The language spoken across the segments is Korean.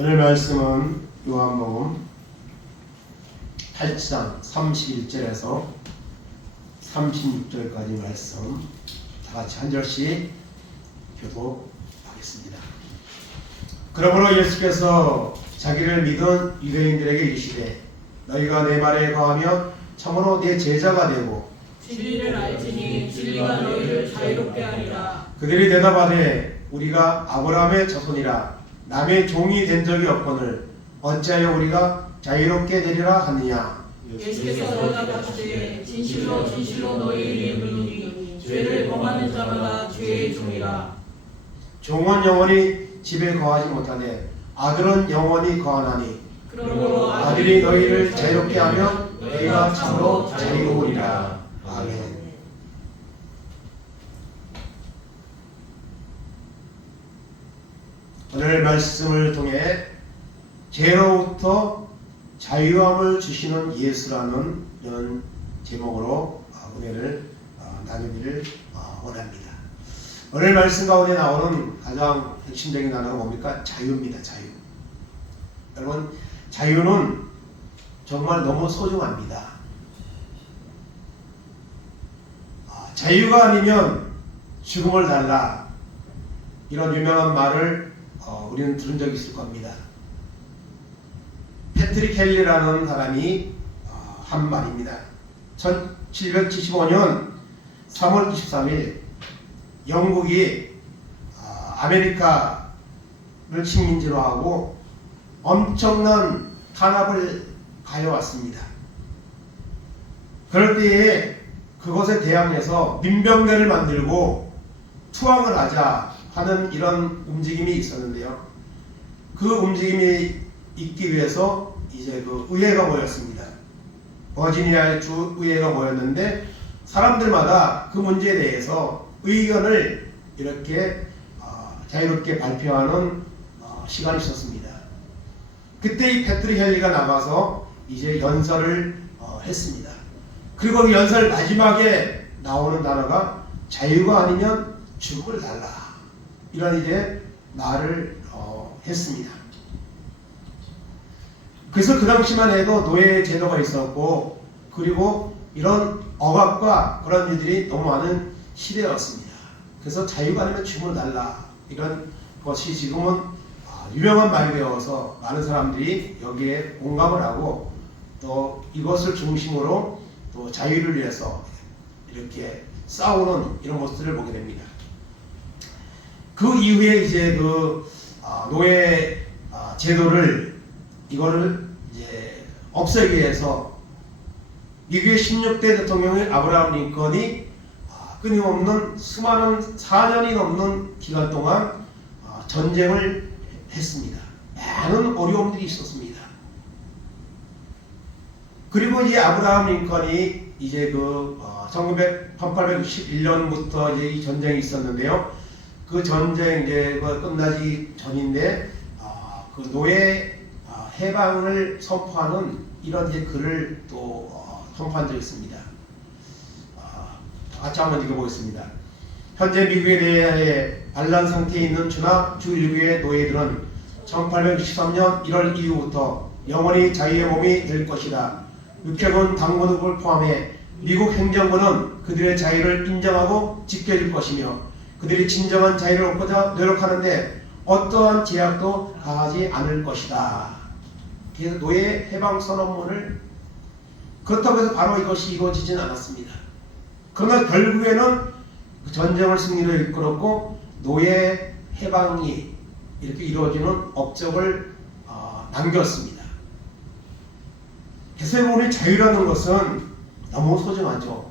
오늘 말씀은 요한복음 8장 31절에서 36절까지 말씀 다 같이 한 절씩 교독하겠습니다. 그러므로 예수께서 자기를 믿은 유대인들에게 이르시되 너희가 내 말에 거하면 참으로 내 제자가 되고 진리를 알지니 진리가 너희를 자유롭게 하리라. 그들이 대답하되 우리가 아브라함의 자손이라 남의 종이 된 적이 없거늘 어찌하여 우리가 자유롭게 되리라 하느냐. 예수께서 대답하시되 진실로 진실로 너희에게 이르노니 죄를 범하는 자마다 죄의 종이라. 종은 영원히 집에 거하지 못하되 아들은 영원히 거하나니 그러므로 아들이 너희를 자유롭게 하면 너희가 참으로 자유로우리라. 아멘. 오늘 말씀을 통해 죄로부터 자유함을 주시는 예수라는 이런 제목으로 은혜를 나누기를 원합니다. 오늘 말씀 가운데 나오는 가장 핵심적인 단어가 뭡니까? 자유입니다. 자유. 여러분, 자유는 정말 너무 소중합니다. 자유가 아니면 죽음을 달라, 이런 유명한 말을 우리는 들은 적이 있을 겁니다. 패트릭 헨리라는 사람이 한 말입니다. 1775년 3월 23일 영국이 아메리카를 식민지로 하고 엄청난 탄압을 가해왔습니다. 그럴 때에 그것에 대항해서 민병대를 만들고 투항을 하자 하는 이런 움직임이 있었는데요. 그 움직임이 있기 위해서 이제 그 의회가 모였습니다. 버지니아의 주 의회가 모였는데 사람들마다 그 문제에 대해서 의견을 이렇게 자유롭게 발표하는 시간이 있었습니다. 그때 이 패트릭 헨리가 나가서 이제 연설을 했습니다. 그리고 그 연설 마지막에 나오는 단어가 자유가 아니면 죽음을 달라, 이런 이제 말을 했습니다. 그래서 그 당시만 해도 노예 제도가 있었고, 그리고 이런 억압과 그런 일들이 너무 많은 시대였습니다. 그래서 자유가 아니면 죽음을 달라, 이런 것이 지금은 유명한 말이 되어서 많은 사람들이 여기에 공감을 하고 또 이것을 중심으로 또 자유를 위해서 이렇게 싸우는 이런 모습들을 보게 됩니다. 그 이후에 이제 그 노예 제도를 이거를 이제 없애기 위해서 미국의 16대 대통령의 아브라함 링컨이 끊임없는 수많은 4년이 넘는 기간 동안 전쟁을 했습니다. 많은 어려움들이 있었습니다. 그리고 이제 아브라함 링컨이 이제 그 1861년부터 이제 이 전쟁이 있었는데요. 그 전쟁 이제 끝나기 전인데 그 노예 해방을 선포하는 이런 이제 글을 또 선포한 적이 있습니다. 같이 한번 읽어보겠습니다. 현재 미국에 대해 반란 상태에 있는 주나 주 일부의 노예들은 1863년 1월 이후부터 영원히 자유의 몸이 될 것이다. 육해군 당군국을 포함해 미국 행정부는 그들의 자유를 인정하고 지켜줄 것이며 그들이 진정한 자유를 얻고자 노력하는데 어떠한 제약도 가하지 않을 것이다. 그래서 노예 해방 선언문을, 그렇다고 해서 바로 이것이 이루어지진 않았습니다. 그러나 결국에는 그 전쟁을 승리로 이끌었고 노예 해방이 이렇게 이루어지는 업적을 남겼습니다. 그래서 우리 자유라는 것은 너무 소중하죠.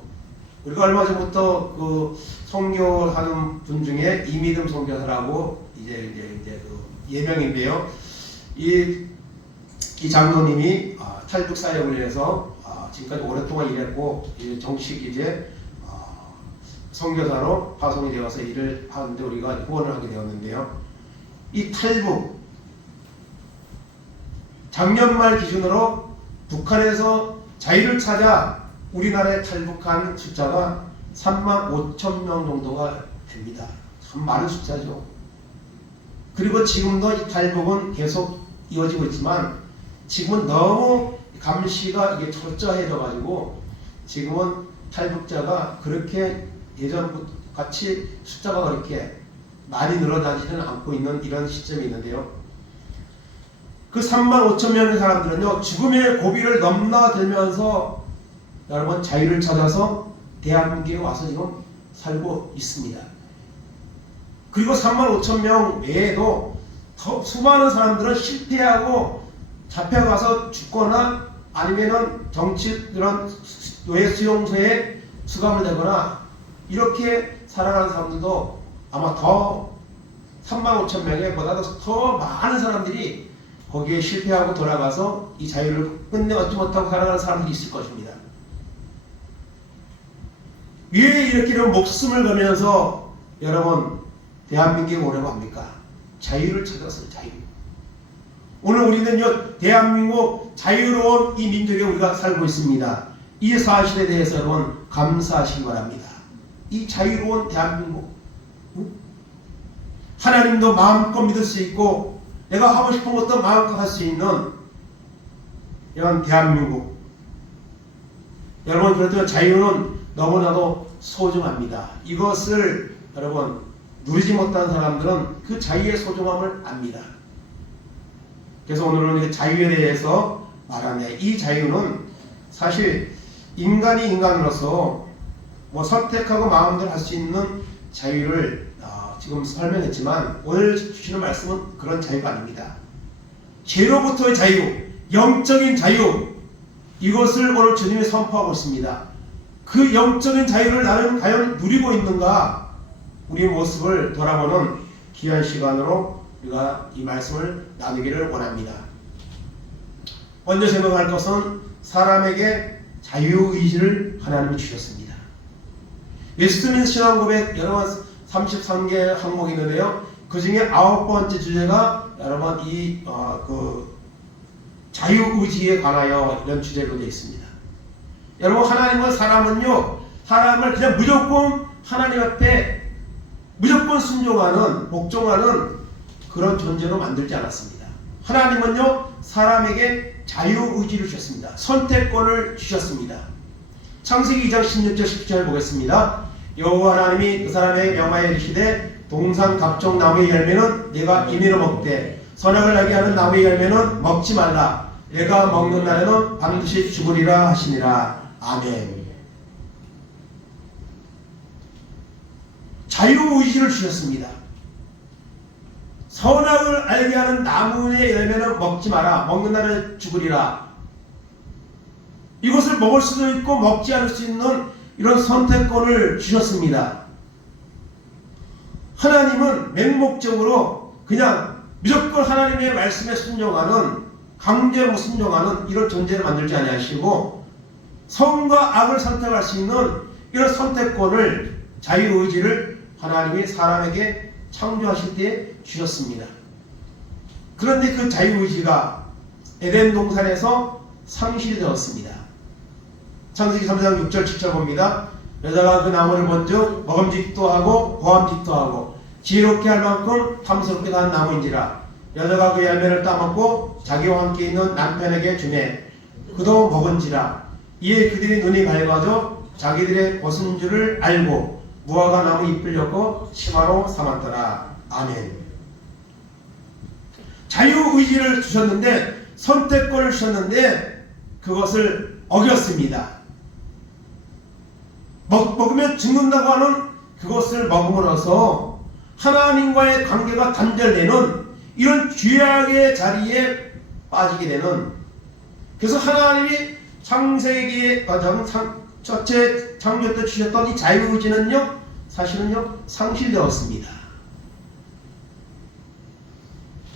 우리가 얼마 전부터 그 선교하는 분 중에 이미듬 선교사라고 이제 그 예명인데요. 이 장로님이 탈북 사역을 해서 지금까지 오랫동안 일했고 정식 이제 선교사로 파송이 되어서 일을 하는데 우리가 후원을 하게 되었는데요. 이 탈북, 작년 말 기준으로 북한에서 자유를 찾아 우리나라에 탈북한 숫자가 35,000명 정도가 됩니다. 참 많은 숫자죠. 그리고 지금도 이 탈북은 계속 이어지고 있지만 지금은 너무 감시가 이게 철저해져 가지고 지금은 탈북자가 그렇게 예전 같이 숫자가 그렇게 많이 늘어나지는 않고 있는 이런 시점이 있는데요. 그 3만 5천 명의 사람들은요, 죽음의 고비를 넘나들면서 여러분 자유를 찾아서 대한민국에 와서 지금 살고 있습니다. 그리고 3만 5천 명 외에도 더 수많은 사람들은 실패하고 잡혀가서 죽거나 아니면은 정치 그런 노예 수용소에 수감을 되거나 이렇게 살아가는 사람들도 아마 더 3만 5천 명에 보다도 더 많은 사람들이 거기에 실패하고 돌아가서 이 자유를 끝내 얻지 못하고 살아가는 사람들이 있을 것입니다. 왜 이렇게 목숨을 걸면서 여러분 대한민국에 오려고 합니까? 자유를 찾아서 자유. 오늘 우리는요 대한민국 자유로운 이 민족에 우리가 살고 있습니다. 이 사실에 대해서 여러분 감사하시기 바랍니다. 이 자유로운 대한민국, 하나님도 마음껏 믿을 수 있고 내가 하고 싶은 것도 마음껏 할 수 있는 이런 대한민국. 여러분 그래도 자유는 너무나도 소중합니다. 이것을 여러분 누리지 못한 사람들은 그 자유의 소중함을 압니다. 그래서 오늘은 자유에 대해서 말하네. 이 자유는 사실 인간이 인간으로서 뭐 선택하고 마음대로 할 수 있는 자유를 지금 설명했지만 오늘 주시는 말씀은 그런 자유가 아닙니다. 죄로부터의 자유, 영적인 자유, 이것을 오늘 주님이 선포하고 있습니다. 그 영적인 자유를 나는 과연 누리고 있는가? 우리의 모습을 돌아보는 귀한 시간으로 우리가 이 말씀을 나누기를 원합니다. 먼저 생각할 것은 사람에게 자유의지를 하나님이 주셨습니다. 웨스트민스터 신앙고백 여러분 33개 항목이 있는데요. 그 중에 9번째 주제가 여러분 이 자유의지에 관하여 이런 주제로 되어 있습니다. 여러분 하나님은 사람을 그냥 무조건 하나님 앞에 무조건 순종하는 복종하는 그런 존재로 만들지 않았습니다. 하나님은요 사람에게 자유의지를 주셨습니다. 선택권을 주셨습니다. 창세기 2장 16절 17절 보겠습니다. 여호와 하나님이 그 사람에게 명하여 이르시되 동산 각종 나무의 열매는 네가 임의로 먹되 선악을 알게 하는 나무의 열매는 먹지 말라. 내가 먹는 날에는 반드시 죽으리라 하시니라. 아멘. 자유의지를 주셨습니다. 선악을 알게 하는 나무의 열매는 먹지 마라. 먹는 날에 죽으리라. 이것을 먹을 수도 있고 먹지 않을 수 있는 이런 선택권을 주셨습니다. 하나님은 맹목적으로 그냥 무조건 하나님의 말씀에 순종하는 강제로 순종하는 이런 존재를 만들지 아니하시고 선과 악을 선택할 수 있는 이런 선택권을 자유의지를 하나님이 사람에게 창조하실 때 주셨습니다. 그런데 그 자유의지가 에덴 동산에서 상실되었습니다. 창세기 3장 6절 7절 봅니다. 여자가 그 나무를 본즉 먹음직도 하고 보암직도 하고 지혜롭게 할 만큼 탐스럽게 난 나무인지라. 여자가 그 열매를 따먹고 자기와 함께 있는 남편에게 주매 그도 먹은지라. 이에 그들의 눈이 밝아져 자기들의 벗은 줄을 알고 무화과 나무 잎을 엮고 치마로 삼았더라. 아멘. 자유의지를 주셨는데 선택권을 주셨는데 그것을 어겼습니다. 먹으면 죽는다고 하는 그것을 먹음으로써 하나님과의 관계가 단절되는 이런 죄악의 자리에 빠지게 되는, 그래서 하나님이 창세기에 첫째 창조 때 주셨던 이 자유의지는요 사실은요 상실되었습니다.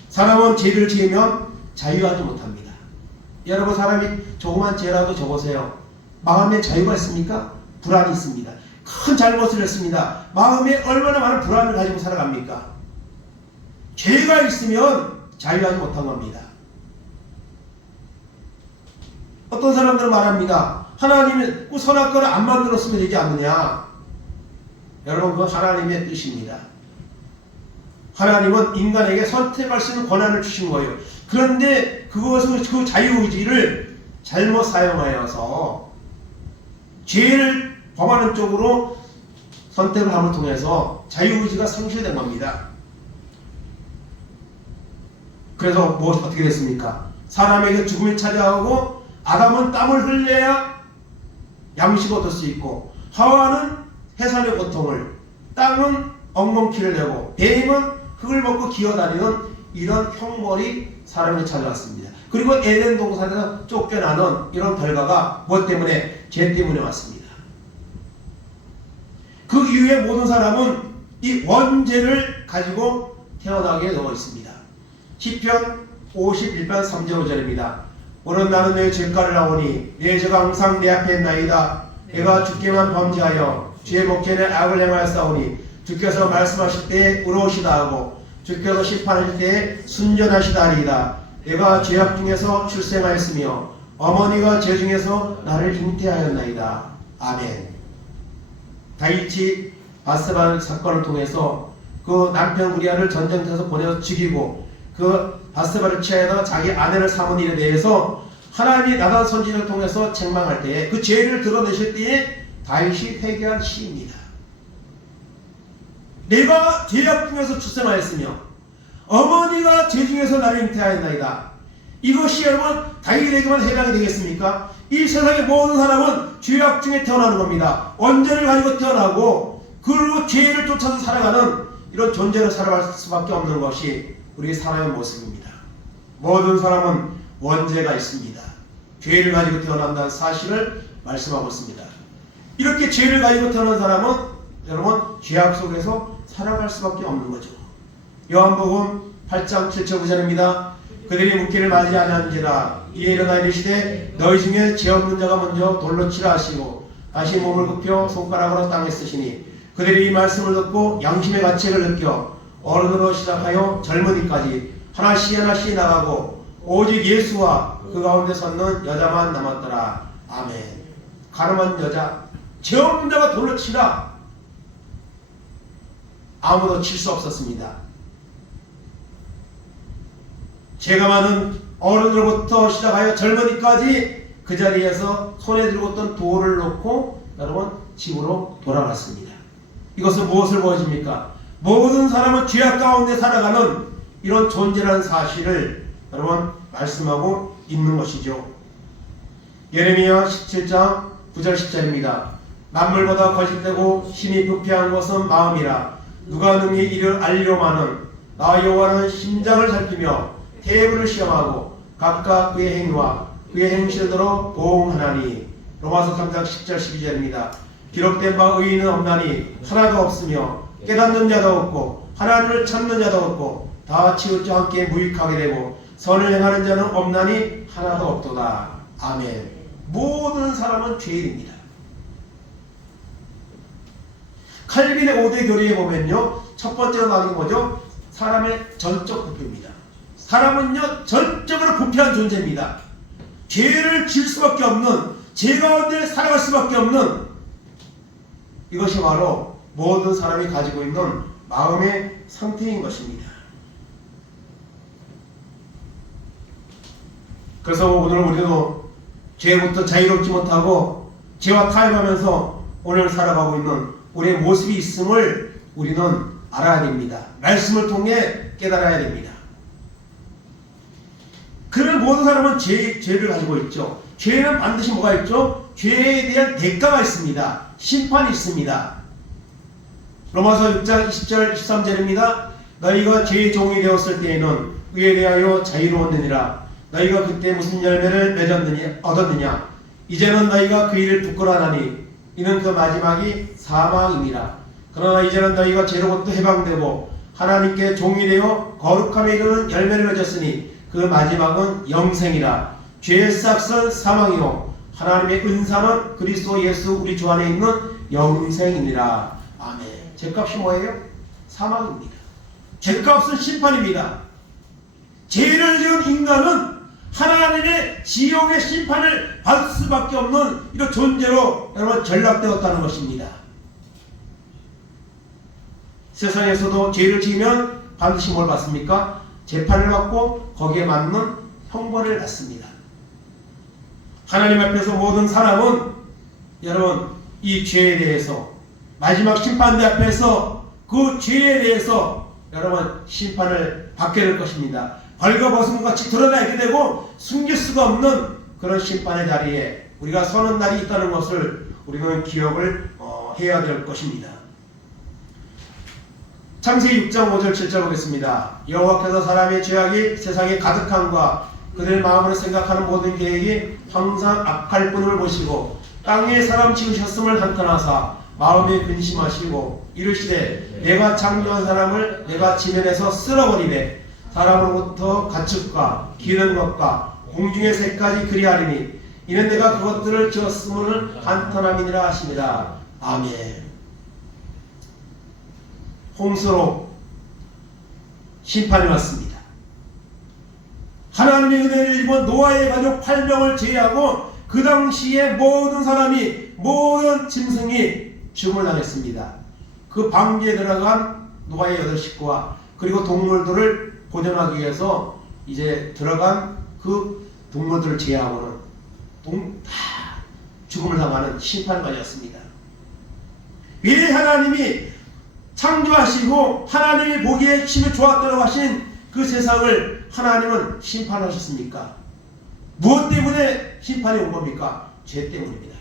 사람은 죄를 지으면 자유하지 못합니다. 여러분 사람이 조그만 죄라도 적으세요. 마음에 자유가 있습니까? 불안이 있습니다. 큰 잘못을 했습니다. 마음에 얼마나 많은 불안을 가지고 살아갑니까? 죄가 있으면 자유하지 못한 겁니다. 어떤 사람들은 말합니다. 하나님이 꼭 선악과를 안 만들었으면 되지 않느냐. 여러분 그건 하나님의 뜻입니다. 하나님은 인간에게 선택할 수 있는 권한을 주신 거예요. 그런데 그것을 그 자유의지를 잘못 사용하여서 죄를 범하는 쪽으로 선택을 함을 통해서 자유의지가 상실된 겁니다. 그래서 어떻게 됐습니까? 사람에게 죽음이 찾아오고 아담은 땀을 흘려야 양식을 얻을 수 있고 하와는 해산의 고통을, 땅은 엉겅퀴를 내고 뱀은 흙을 먹고 기어다니는 이런 형벌이 사람에게 찾아왔습니다. 그리고 에덴 동산에서 쫓겨나는 이런 결과가 무엇 때문에? 죄 때문에 왔습니다. 그 이후에 모든 사람은 이 원죄를 가지고 태어나게 되어 있습니다. 시편 51편 3절 5절입니다. 오늘 나는 내 죄가를 나오니 내 죄가 항상 내 앞에 있나이다. 내가 주께만 범죄하여 주의 목전에 악을 행하였사오니 주께서 말씀하실 때에 의로우시다 하고 주께서 심판하실 때에 순전하시다 하리이다. 내가 죄악 중에서 출생하였으며 어머니가 죄 중에서 나를 잉태하였나이다. 아멘. 다윗이 바세바 사건을 통해서 그 남편 우리아를 전쟁터에서 보내서 죽이고 그 바세바를 취하여 자기 아내를 삼은 일에 대해서 하나님이 나단 선지자를 통해서 책망할 때에 그 죄를 드러내실 때에 다윗이 회개한 시입니다. 내가 죄악 중에서 출생하였으며 어머니가 죄 중에서 나를 잉태하였나이다. 이것이 여러분 다윗에게만 해당이 되겠습니까? 이 세상의 모든 사람은 죄악 중에 태어나는 겁니다. 원죄를 가지고 태어나고 그리고 죄를 쫓아서 살아가는 이런 존재로 살아갈 수밖에 없는 것이 우리 사람의 모습입니다. 모든 사람은 원죄가 있습니다. 죄를 가지고 태어난다는 사실을 말씀하고 있습니다. 이렇게 죄를 가지고 태어난 사람은 여러분 죄악 속에서 살아갈 수밖에 없는 거죠. 요한복음 8장 7절 9절입니다. 그들이 묻기를 맞이 아니한지라 이에 일어나 이르시되 너희 중에 죄 없는 자가 먼저 돌로 치라 하시고 다시 몸을 굽혀 손가락으로 땅에 쓰시니 그들이 이 말씀을 듣고 양심의 가책을 느껴 어른으로 시작하여 젊은이까지 하나씩 하나씩 나가고 오직 예수와 그 가운데 섰는 여자만 남았더라. 아멘. 가늠한 여자, 죄 없는 자가 돌로 치라. 아무도 칠 수 없었습니다. 죄가 많은 어른으로부터 시작하여 젊은이까지 그 자리에서 손에 들고 있던 돌을 놓고 여러분 집으로 돌아갔습니다. 이것은 무엇을 보여줍니까? 모든 사람은 죄악 가운데 살아가는 이런 존재라는 사실을 여러분 말씀하고 있는 것이죠. 예레미야 17장 9절 10절입니다. 만물보다 거짓되고 심히 부패한 것은 마음이라 누가 능히 이를 알려마는 나 여호와는 심장을 살피며 태부를 시험하고 각각 그의 행위와 그의 행실대로 보응하나니. 로마서 3장 10절 12절입니다. 기록된 바 의인은 없나니 하나도 없으며 깨닫는 자도 없고 하나님을 찾는 자도 없고 다 치우쳐 함께 무익하게 되고 선을 행하는 자는 없나니 하나도 없도다. 아멘. 모든 사람은 죄인입니다. 칼빈의 5대 교리에 보면요, 첫 번째로 나오는 게 뭐죠? 사람의 전적 부패입니다. 사람은요 전적으로 부패한 존재입니다. 죄를 지을 수밖에 없는, 죄 가운데 살아갈 수밖에 없는, 이것이 바로 모든 사람이 가지고 있는 마음의 상태인 것입니다. 그래서 오늘 우리도 죄부터 자유롭지 못하고 죄와 타협하면서 오늘 살아가고 있는 우리의 모습이 있음을 우리는 알아야 됩니다. 말씀을 통해 깨달아야 됩니다. 그런 모든 사람은 죄를 가지고 있죠. 죄는 반드시 뭐가 있죠? 죄에 대한 대가가 있습니다. 심판이 있습니다. 로마서 6장 20절 13절입니다. 너희가 죄의 종이 되었을 때에는 의에 대하여 자유로웠느니라. 너희가 그때 무슨 열매를 얻었느냐? 이제는 너희가 그 일을 부끄러워하니 이는 그 마지막이 사망이니라. 그러나 이제는 너희가 죄로부터 해방되고 하나님께 종이 되어 거룩함에 이르는 열매를 맺었으니 그 마지막은 영생이라. 죄의 싹은 사망이요 하나님의 은사는 그리스도 예수 우리 주 안에 있는 영생이니라. 아멘. 죄값이 뭐예요? 사망입니다. 죄값은 심판입니다. 죄를 지은 인간은 하나님의 지옥의 심판을 받을 수밖에 없는 이런 존재로 여러분 전락되었다는 것입니다. 세상에서도 죄를 지으면 반드시 뭘 받습니까? 재판을 받고 거기에 맞는 형벌을 받습니다. 하나님 앞에서 모든 사람은 여러분 이 죄에 대해서 마지막 심판대 앞에서 그 죄에 대해서 여러분 심판을 받게 될 것입니다. 벌거벗은 같이 드러나게 되고 숨길 수가 없는 그런 심판의 자리에 우리가 서는 날이 있다는 것을 우리는 기억을 해야 될 것입니다. 창세기 6장 5절 7절 보겠습니다. 여호와께서 사람의 죄악이 세상에 가득함과 그들 마음으로 생각하는 모든 계획이 항상 악할 뿐임을 보시고 땅에 사람 지으셨음을 한탄하사 마음에 근심하시고 이르시되 내가 창조한 사람을 내가 지면에서 쓸어버리되 사람으로부터 가축과 기는 것과 공중의 새까지 그리하리니 이는 내가 그것들을 지었음을 한탄함이니라 하시니라. 아멘. 홍수로 심판이 왔습니다. 하나님의 은혜를 입은 노아의 가족 8명을 제외하고 그 당시에 모든 사람이 모든 짐승이 죽음을 당했습니다. 그 방주에 들어간 노아의 8식구와 그리고 동물들을 보존하기 위해서 이제 들어간 그 동물들을 제외하고는 다 죽음을 당하는 심판까지였습니다. 왜 하나님이 창조하시고 하나님이 보기에 심히 좋았다고 하신 그 세상을 하나님은 심판하셨습니까? 무엇 때문에 심판이 온 겁니까? 죄 때문입니다.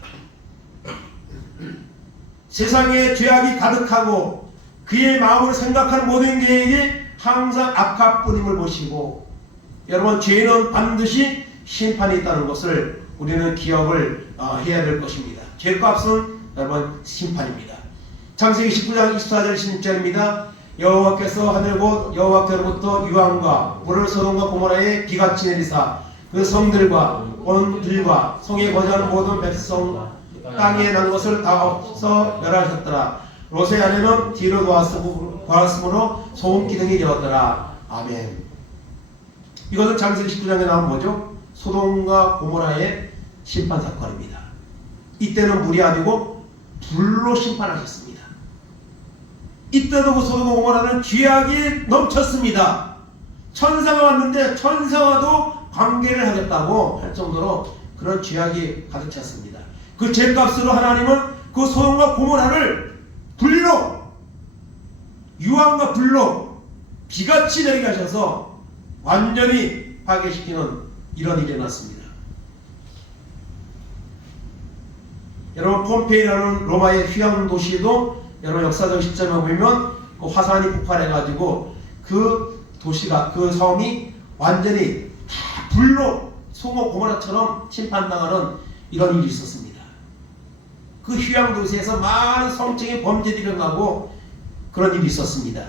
세상에 죄악이 가득하고 그의 마음으로 생각하는 모든 계획이 항상 악합뿐임을 보시고 여러분 죄는 반드시 심판이 있다는 것을 우리는 기억을 해야 될 것입니다. 죄값은 여러분 심판입니다. 창세기 19장 24절 16절입니다. 여호와께서 하늘 곧 여호와께로부터 유황과 물을 소돔과 고모라에 비같이 내리사 그 성들과 온 들과 성에 거주하는 모든 백성 땅에 난 것을 다 없어 멸하셨더라. 롯의 아내는 뒤로 돌았으므로 소음 기둥이 되었더라. 아멘. 이것은 창세기 19장에 나온 뭐죠? 소돔과 고모라의 심판 사건입니다. 이때는 물이 아니고 불로 심판하셨습니다. 이때도 그 소돔과 고모라는 죄악이 넘쳤습니다. 천사가 왔는데 천사와도 관계를 하겠다고 할 정도로 그런 죄악이 가득 찼습니다. 그 죄값으로 하나님은 그 소돔과 고모라를 불로 유황과 불로 비같이 내리게 하셔서 완전히 파괴시키는 이런 일이 났습니다. 여러분 폼페이라는 로마의 휴양 도시도 여러분 역사적 시점에 보면 그 화산이 폭발해가지고 그 도시가 그 섬이 완전히 다 불로 소돔 고모라처럼 심판당하는 이런 일이 있었습니다. 그 휴양 도시에서 많은 성적인 범죄들이 일어나고 그런 일이 있었습니다.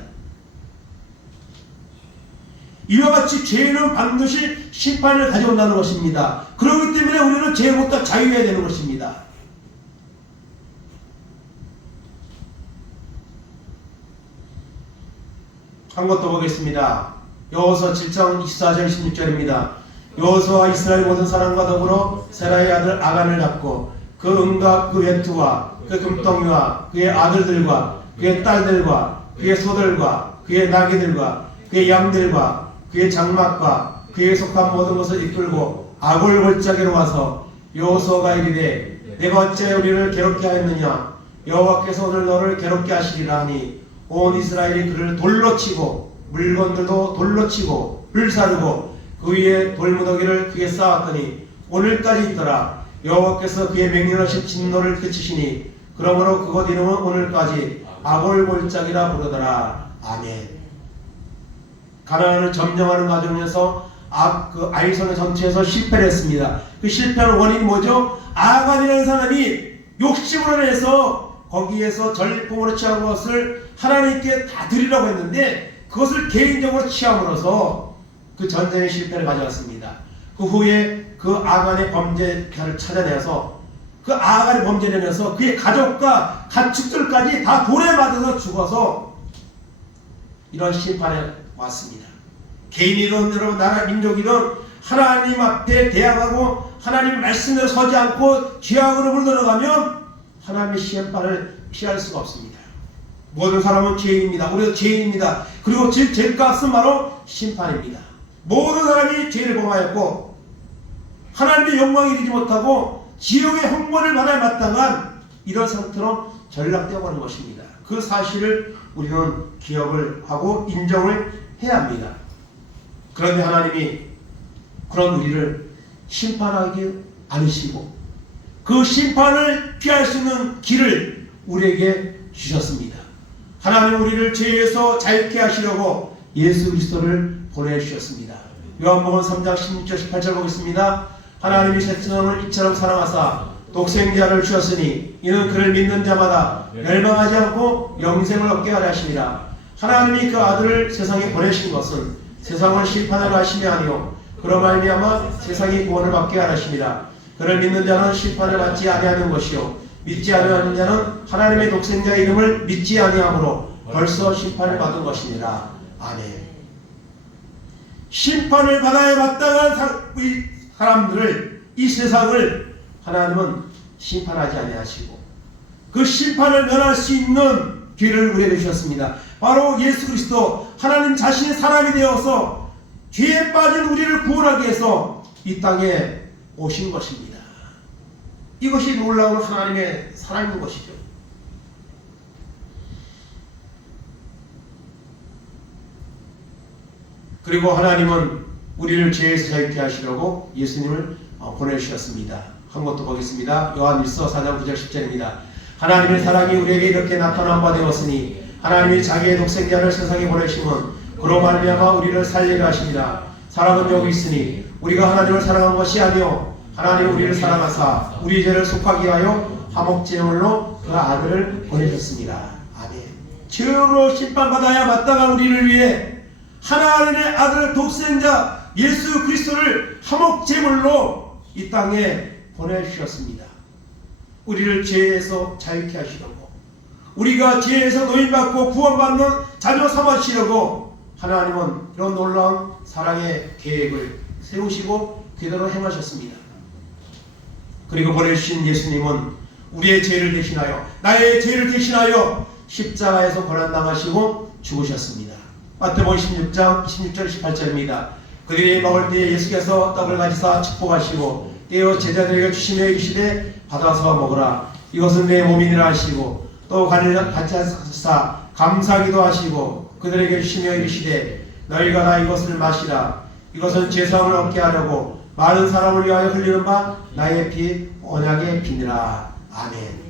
이와 같이 죄는 반드시 심판을 가져온다는 것입니다. 그렇기 때문에 우리는 죄로부터 자유해야 되는 것입니다. 한 것 더 보겠습니다. 여호수아 7장 24절 16절입니다. 여호수아와 이스라엘 모든 사람과 더불어 세라의 아들 아간을 잡고 그 은과 그 외투와 그 금덩이와 그의 아들들과 그의 딸들과 그의 소들과 그의 나귀들과 그의 양들과 그의 장막과 그의 속한 모든 것을 이끌고 아골 골짜기로 와서 여호수아가 이르되 내가 어찌하여 우리를 괴롭게 하였느냐 여호와께서 오늘 너를 괴롭게 하시리라 하니 온 이스라엘이 그를 돌로 치고 물건들도 돌로 치고 불사르고 그 위에 돌무더기를 크게 쌓았더니 오늘까지 있더라. 여호와께서 그의 맹렬하신 진노를 그치시니 그러므로 그곳 이름은 오늘까지 아골 골짜기라 부르더라. 아멘. 가나안을 점령하는 과정에서 그 아이성의 전투에서 실패를 했습니다. 그 실패의 원인이 뭐죠? 아간이라는 사람이 욕심으로 해서 거기에서 전리품으로 취한 것을 하나님께 다 드리려고 했는데 그것을 개인적으로 취함으로써 그 전쟁의 실패를 가져왔습니다. 그 후에 그 아간의 범죄자를 찾아내서 그 아간의 범죄를 내면서 그의 가족과 가축들까지 다 돌에 맞아서 죽어서 이런 심판에 왔습니다. 개인이든 여러분 나라 민족이든 하나님 앞에 대항하고 하나님 말씀대로 서지 않고 죄악으로 물들어가면 하나님의 심판을 피할 수가 없습니다. 모든 사람은 죄인입니다. 우리도 죄인입니다. 그리고 죄값은 바로 심판입니다. 모든 사람이 죄를 범하였고 하나님의 영광에 이르지 못하고 지옥의 형벌을 받아야 마땅한 이런 상태로 전락되어 가는 것입니다. 그 사실을 우리는 기억을 하고 인정을 해야 합니다. 그런데 하나님이 그런 우리를 심판하지 않으시고 그 심판을 피할 수 있는 길을 우리에게 주셨습니다. 하나님 우리를 죄에서 자유케 하시려고 예수 그리스도를 보내주셨습니다. 요한복음 3장 16절 18절 보겠습니다. 하나님이 세상을 이처럼 사랑하사 독생자를 주셨으니 이는 그를 믿는 자마다 멸망하지 않고 영생을 얻게 하려 하심이라. 하나님이 그 아들을 세상에 보내신 것은 세상을 심판하려 하심이 아니요 그로 말미암아 세상이 구원을 받게 하려 하심이라. 그를 믿는 자는 심판을 받지 아니하는 것이요 믿지 아니하는 자는 하나님의 독생자의 이름을 믿지 아니하므로 벌써 심판을 받은 것이니라. 아멘. 심판을 받아야 마땅한 사람들을, 이 세상을 하나님은 심판하지 아니하시고 그 심판을 면할 수 있는 길을 우리에게 주셨습니다. 바로 예수 그리스도 하나님 자신의 사람이 되어서 죄에 빠진 우리를 구원하기 위해서 이 땅에 오신 것입니다. 이것이 놀라운 하나님의 사랑인 것이죠. 그리고 하나님은 우리를 죄에서 자유케 하시려고 예수님을 보내주셨습니다. 한 것도 보겠습니다. 요한일서 4장 9절 10절입니다. 하나님의 사랑이 우리에게 이렇게 나타난 바 되었으니 하나님이 자기의 독생자를 세상에 보내심은 그로 말미암아 우리를 살리려 하시니라. 사랑은 여기 있으니 우리가 하나님을 사랑한 것이 아니요 하나님 우리를 사랑하사 우리 죄를 속하게 하여 화목제물로 그 아들을 보내셨습니다. 아멘. 죄로 심판받아야 마땅한 우리를 위해 하나님의 아들 독생자 예수 그리스도를 화목제물로 이 땅에 보내주셨습니다. 우리를 죄에서 자유케 하시려고, 우리가 죄에서 노임받고 구원받는 자녀 삼으시려고 하나님은 이런 놀라운 사랑의 계획을 세우시고 그대로 행하셨습니다. 그리고 보내주신 예수님은 우리의 죄를 대신하여, 나의 죄를 대신하여 십자가에서 고난당하시고 죽으셨습니다. 마태복음 16장 16절 18절입니다. 그들이 먹을 때에 예수께서 떡을 가지사 축복하시고 떼어 제자들에게 주시며 이르시되 받아서 먹으라. 이것은 내 몸이니라 하시고 또 같이 하사 감사기도 하시고 그들에게 주시며 이르시되 너희가 다 이것을 마시라. 이것은 죄사함을 얻게 하려고 많은 사람을 위하여 흘리는 바 나의 피 언약의 피니라. 아멘.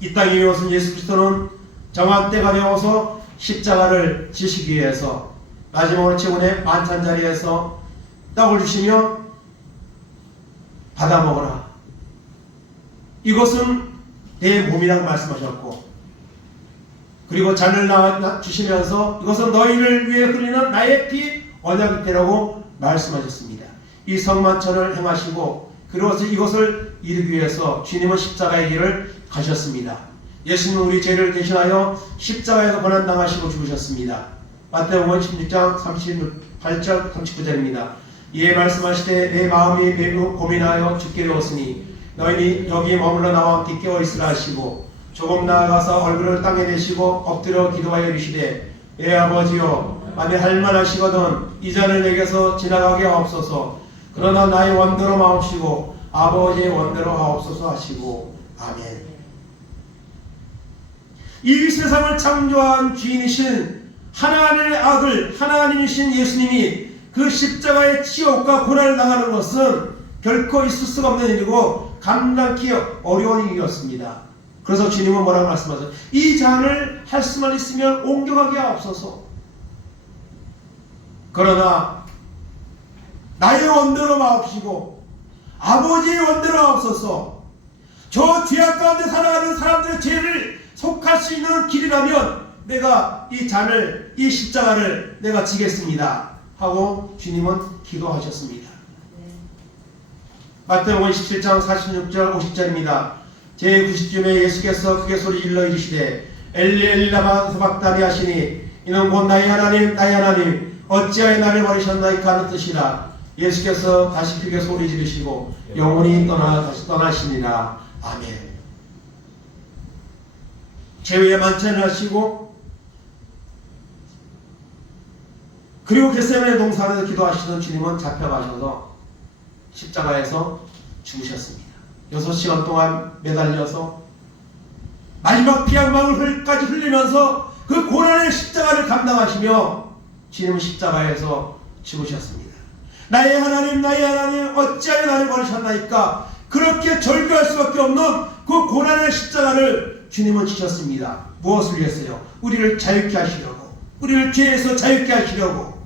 이 땅에 오신 예수 그리스도는 정한 때가 되어서 십자가를 지시기 위해서 마지막으로 최후의 만찬 자리에서 떡을 주시며 받아 먹어라. 이것은 내 몸이라고 말씀하셨고, 그리고 잔을 주시면서 이것은 너희를 위해 흘리는 나의 피 언약의 피라고 말씀하셨습니다. 이 성만찬을 행하시고 그리고 이것을 이루기 위해서 주님은 십자가의 길을 가셨습니다. 예수님은 우리 죄를 대신하여 십자가에서 고난당하시고 죽으셨습니다. 마태복음 16장 38절 39절입니다. 이에 말씀하시되 내 마음이 매우 고민하여 죽게 되었으니 너희는 여기 머물러 나와 함께 깨어있으라 하시고 조금 나아가서 얼굴을 땅에 대시고 엎드려 기도하여 이르시되 내 아버지여 만일 할만하시거든 이 잔을 내게서 지나가게 하옵소서. 그러나 나의 원대로 마옵시고 아버지의 원대로 하옵소서 하시고 아멘. 이 세상을 창조한 주인이신 하나님의 아들 하나님이신 예수님이 그 십자가의 치욕과 고난을 당하는 것은 결코 있을 수가 없는 일이고 감당하기 어려운 일이었습니다. 그래서 주님은 뭐라고 말씀하세요? 이 잔을 할 수만 있으면 옮겨가게 하옵소서. 그러나 나의 원대로 마옵시고 아버지의 원대로 하옵소서. 저 죄악 가운데 살아가는 사람들의 죄를 속할 수 있는 길이라면 내가 이 잔을, 이 십자가를 내가 지겠습니다 하고 주님은 기도하셨습니다. 마태복음 17장 46절 50절입니다. 제90쯤에 예수께서 크게 소리 질러 이르시되 엘리 엘리 라마 사박다니 하시니 이는 곧 나의 하나님 나의 하나님 어찌하여 나를 버리셨나이까 하는 뜻이라. 예수께서 다시 크게 소리 지르시고 영혼이 다시 떠나시니라. 아멘. 제위의 만찬을 하시고 그리고 겟세마네 동산에서 기도하시던 주님은 잡혀가셔서 십자가에서 죽으셨습니다. 6시간 동안 매달려서 마지막 피양망울까지 흘리면서 그 고난의 십자가를 감당하시며 주님은 십자가에서 죽으셨습니다. 나의 하나님 나의 하나님 어찌하여 나를 버리셨나이까. 그렇게 절규할 수밖에 없는 그 고난의 십자가를 주님은 지셨습니다. 무엇을 위해서요? 우리를 자유케 하시려고, 우리를 죄에서 자유케 하시려고.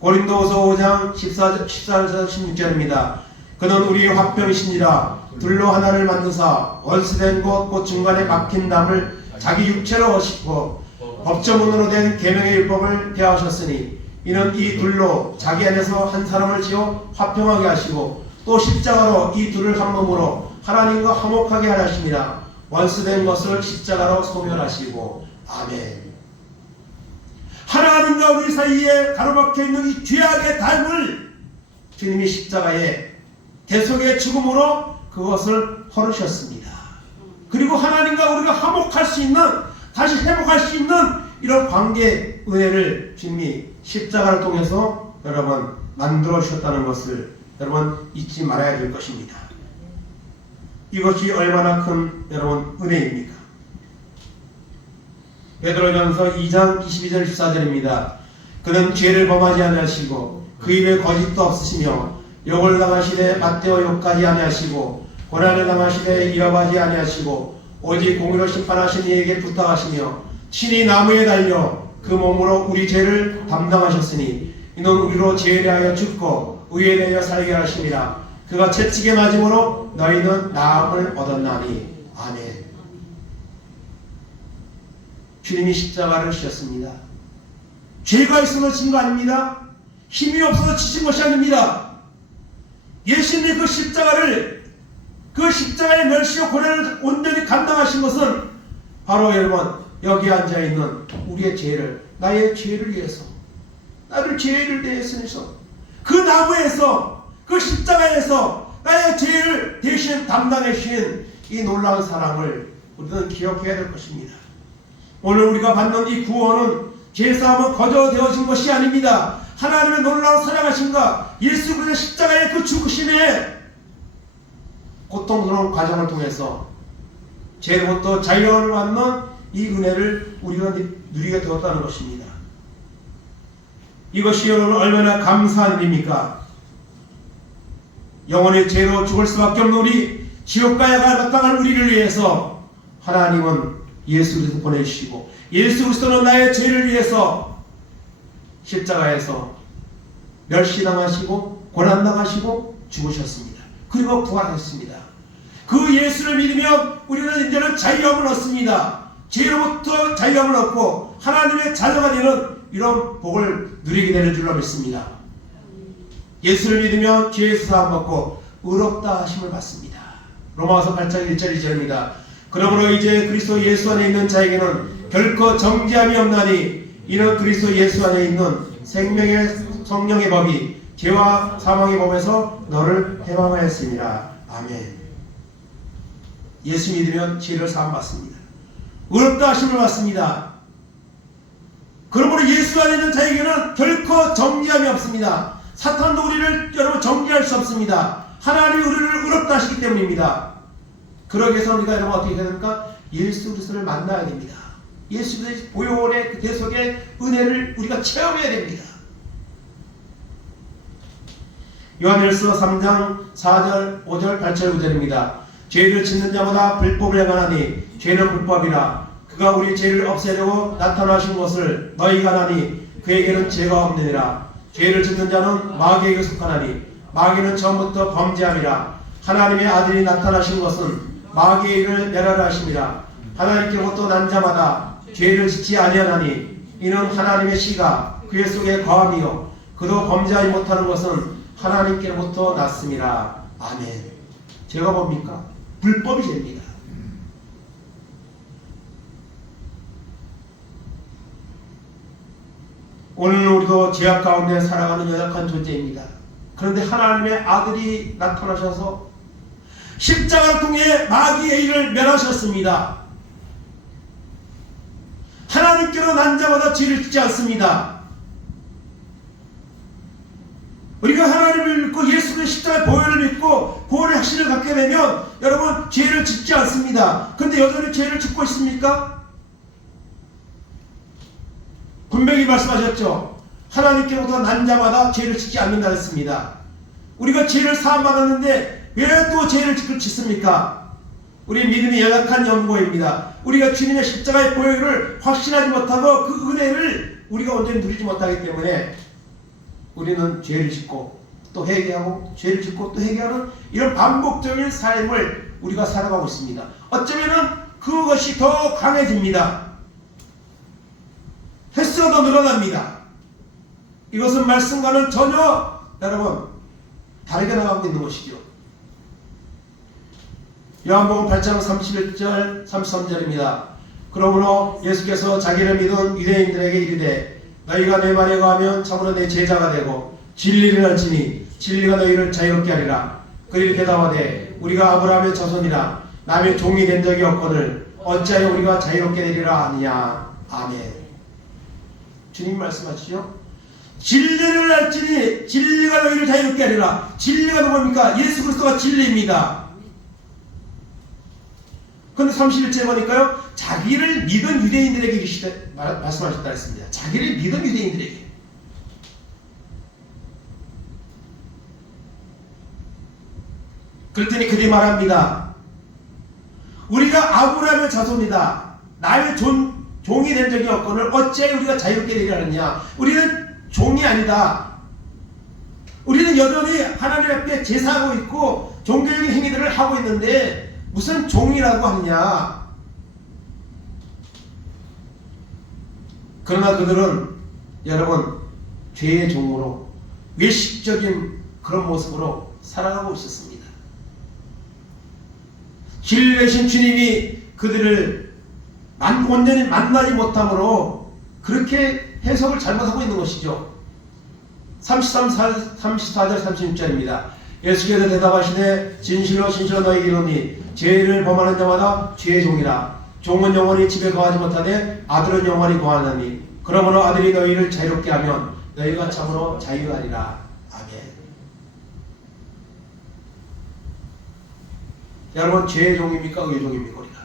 고린도후서 5장 14절에서 16절입니다. 그는 우리의 화평이시니라. 둘로 하나를 만드사 원수된 곳 곧 중간에 막힌 담을 자기 육체로 하시고 법조문으로 된 계명의 율법을 대하셨으니 이는 이 둘로 자기 안에서 한 사람을 지어 화평하게 하시고 또 십자가로 이 둘을 한 몸으로 하나님과 화목하게 하셨습니다. 원수된 것을 십자가로 소멸하시고. 아멘. 하나님과 우리 사이에 가로막혀 있는 이 죄악의 담을 주님이 십자가에 대속의 죽음으로 그것을 헐으셨습니다. 그리고 하나님과 우리가 화목할 수 있는, 다시 회복할 수 있는 이런 관계 은혜를 주님이 십자가를 통해서 여러분 만들어 주셨다는 것을 여러분 잊지 말아야 될 것입니다. 이것이 얼마나 큰 여러분 은혜입니까? 베드로전서 2장 22절 14절입니다. 그는 죄를 범하지 아니하시고 그 입에 거짓도 없으시며 욕을 당하시되 맞대어 욕하지 아니하시고 고난을 당하시되 이어하지 아니하시고 오직 공의로 심판하신 이에게 부탁하시며 친히 나무에 달려 그 몸으로 우리 죄를 담당하셨으니 이는 우리로 죄에 대하여 죽고 의에 대하여 살게 하심이라. 그가 채찍에 맞음으로 너희는 나음을 얻었나니. 아멘. 주님이 십자가를 지셨습니다. 죄가 있어서 진 거 아닙니다. 힘이 없어서 지신 것이 아닙니다. 예수님이 그 십자가를, 그 십자가의 멸시와 고난을 온전히 감당하신 것은 바로 여러분 여기 앉아있는 우리의 죄를, 나의 죄를 위해서, 나를 죄를 대해서 그 나무에서, 그 십자가에서 나의 죄를 대신 담당해 주신 이 놀라운 사랑을 우리는 기억해야 될 것입니다. 오늘 우리가 받는 이 구원은 죄사함은 거저 되어진 것이 아닙니다. 하나님의 놀라운 사랑하심과 예수 그리스도의 십자가의 그 죽으심의 고통스러운 과정을 통해서 죄로부터 자유를 받는 이 은혜를 우리가 누리게 되었다는 것입니다. 이것이 여러분 얼마나 감사한 일입니까? 영원히 죄로 죽을 수밖에 없는 우리, 지옥 가야 마땅한 우리를 위해서 하나님은 예수 그리스도 보내주시고 예수 그리스도는 나의 죄를 위해서 십자가에서 멸시당하시고 고난당하시고 죽으셨습니다. 그리고 부활했습니다. 그 예수를 믿으면 우리는 이제는 자유함을 얻습니다. 죄로부터 자유함을 얻고 하나님의 자녀가 되는 이런 복을 누리게 되는 줄로 믿습니다. 예수를 믿으면 죄의 사함 받고 의롭다 하심을 받습니다. 로마서 8장 1절 2절입니다. 그러므로 이제 그리스도 예수 안에 있는 자에게는 결코 정죄함이 없나니 이는 그리스도 예수 안에 있는 생명의 성령의 법이 죄와 사망의 법에서 너를 해방하였습니다. 아멘. 예수 믿으면 죄를 사함 받습니다. 의롭다 하심을 받습니다. 그러므로 예수 안에 있는 자에게는 결코 정죄함이 없습니다. 사탄도 우리를 여러분 정죄할 수 없습니다. 하나님이 우리를 의롭다 하시기 때문입니다. 그러기 위해서 우리가 여러분 어떻게 해야 됩니까? 예수 그리스도를 만나야 됩니다. 예수 그리스도의 보혈의 그 대속의 은혜를 우리가 체험해야 됩니다. 요한일서 3장 4절 5절 8절 9절입니다. 죄를 짓는 자마다 불법을 행하나니 죄는 불법이라. 그가 우리 죄를 없애려고 나타나신 것을 너희가 아나니 그에게는 죄가 없느니라. 죄를 짓는 자는 마귀에게 속하나니 마귀는 처음부터 범죄함이라. 하나님의 아들이 나타나신 것은 마귀의 일을 멸하려 하심이라. 하나님께로부터 난 자마다 죄를 짓지 아니하나니 이는 하나님의 씨가 그의 속에 거함이요 그도 범죄하지 못하는 것은 하나님께로부터 났음이라. 아멘. 죄가 뭡니까? 불법이 죄입니다. 오늘 우리도 죄악 가운데 살아가는 연약한 존재입니다. 그런데 하나님의 아들이 나타나셔서 십자가를 통해 마귀의 일을 멸하셨습니다. 하나님께로 난 자마다 죄를 짓지 않습니다. 우리가 하나님을 믿고 예수의 십자가의 보혈을 믿고 구원의 확신을 갖게 되면 여러분 죄를 짓지 않습니다. 근데 여전히 죄를 짓고 있습니까? 분명히 말씀하셨죠. 하나님께로부터 난 자마다 죄를 짓지 않는다 했습니다. 우리가 죄를 사함받았는데 왜 또 죄를 짓습니까? 우리 믿음이 연약한 연고입니다. 우리가 주님의 십자가의 보혈을 확신하지 못하고 그 은혜를 우리가 온전히 누리지 못하기 때문에 우리는 죄를 짓고 또 회개하고 죄를 짓고 또 회개하는 이런 반복적인 삶을 우리가 살아가고 있습니다. 어쩌면 그것이 더 강해집니다. 횟수가 더 늘어납니다. 이것은 말씀과는 전혀 여러분 다르게 나가고 있는 것이죠. 요한복음 8장 31절 33절입니다. 그러므로 예수께서 자기를 믿은 유대인들에게 이르되 너희가 내 말에 거하면 참으로 내 제자가 되고 진리를 알지니 진리가 너희를 자유롭게 하리라. 그들이 대답하되 우리가 아브라함의 자손이라 남의 종이 된 적이 없거늘 어찌하여 우리가 자유롭게 되리라 하느냐. 아멘. 주님 말씀하시죠. 진리를 알지니 진리가 너희를 자유롭게 하리라. 진리가 뭡니까? 예수 그리스도가 진리입니다. 그런데 31절에 보니까요, 자기를 믿은 유대인들에게 말씀하셨다 했습니다. 자기를 믿은 유대인들에게. 그랬더니 그들이 말합니다. 우리가 아브라함의 자손이다. 나의 종이 된 적이 없거늘 어찌하여 우리가 자유롭게 되리라 하느냐. 우리는 종이 아니다. 우리는 여전히 하나님 앞에 제사하고 있고 종교적인 행위들을 하고 있는데 무슨 종이라고 하느냐. 그러나 그들은 여러분 죄의 종으로 외식적인 그런 모습으로 살아가고 있었습니다. 진리 되신 주님이 그들을 온전히 만나지 못함으로 그렇게 해석을 잘못하고 있는 것이죠. 34절 36절입니다. 예수께서 대답하시되 진실로 진실로 너희에게 이르노니 죄를 범하는 자마다 죄의 종이라. 종은 영원히 집에 거하지 못하되 아들은 영원히 거하나니 그러므로 아들이 너희를 자유롭게 하면 너희가 참으로 자유하리라. 아멘. 여러분 죄의 종입니까? 의의 종입니까? 우리가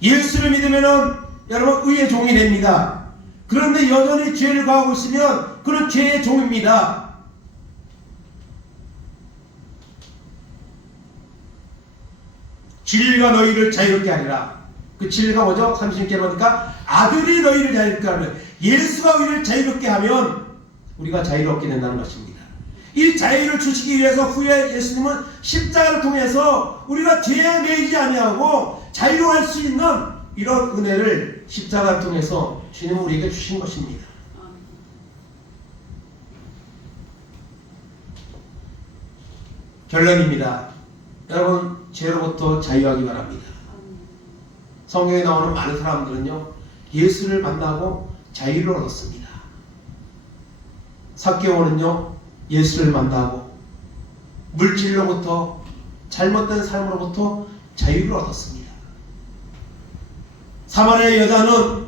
예수를 믿으면은 여러분 의의 종이 됩니다. 그런데 여전히 죄를 가하고 있으면 그는 죄의 종입니다. 진리가 너희를 자유롭게 하리라. 그 진리가 뭐죠? 30절 보니까 아들이 너희를 자유롭게 하면, 예수가 우리를 자유롭게 하면 우리가 자유롭게 된다는 것입니다. 이 자유를 주시기 위해서 후에 예수님은 십자가를 통해서 우리가 죄에 매이지 아니하고 자유할 수 있는 이런 은혜를 십자가를 통해서 주님은 우리에게 주신 것입니다. 결론입니다. 여러분 죄로부터 자유하기 바랍니다. 성경에 나오는 많은 사람들은요 예수를 만나고 자유를 얻었습니다. 삭개오는요 예수를 만나고 물질로부터 잘못된 삶으로부터 자유를 얻었습니다. 사마리아 여자는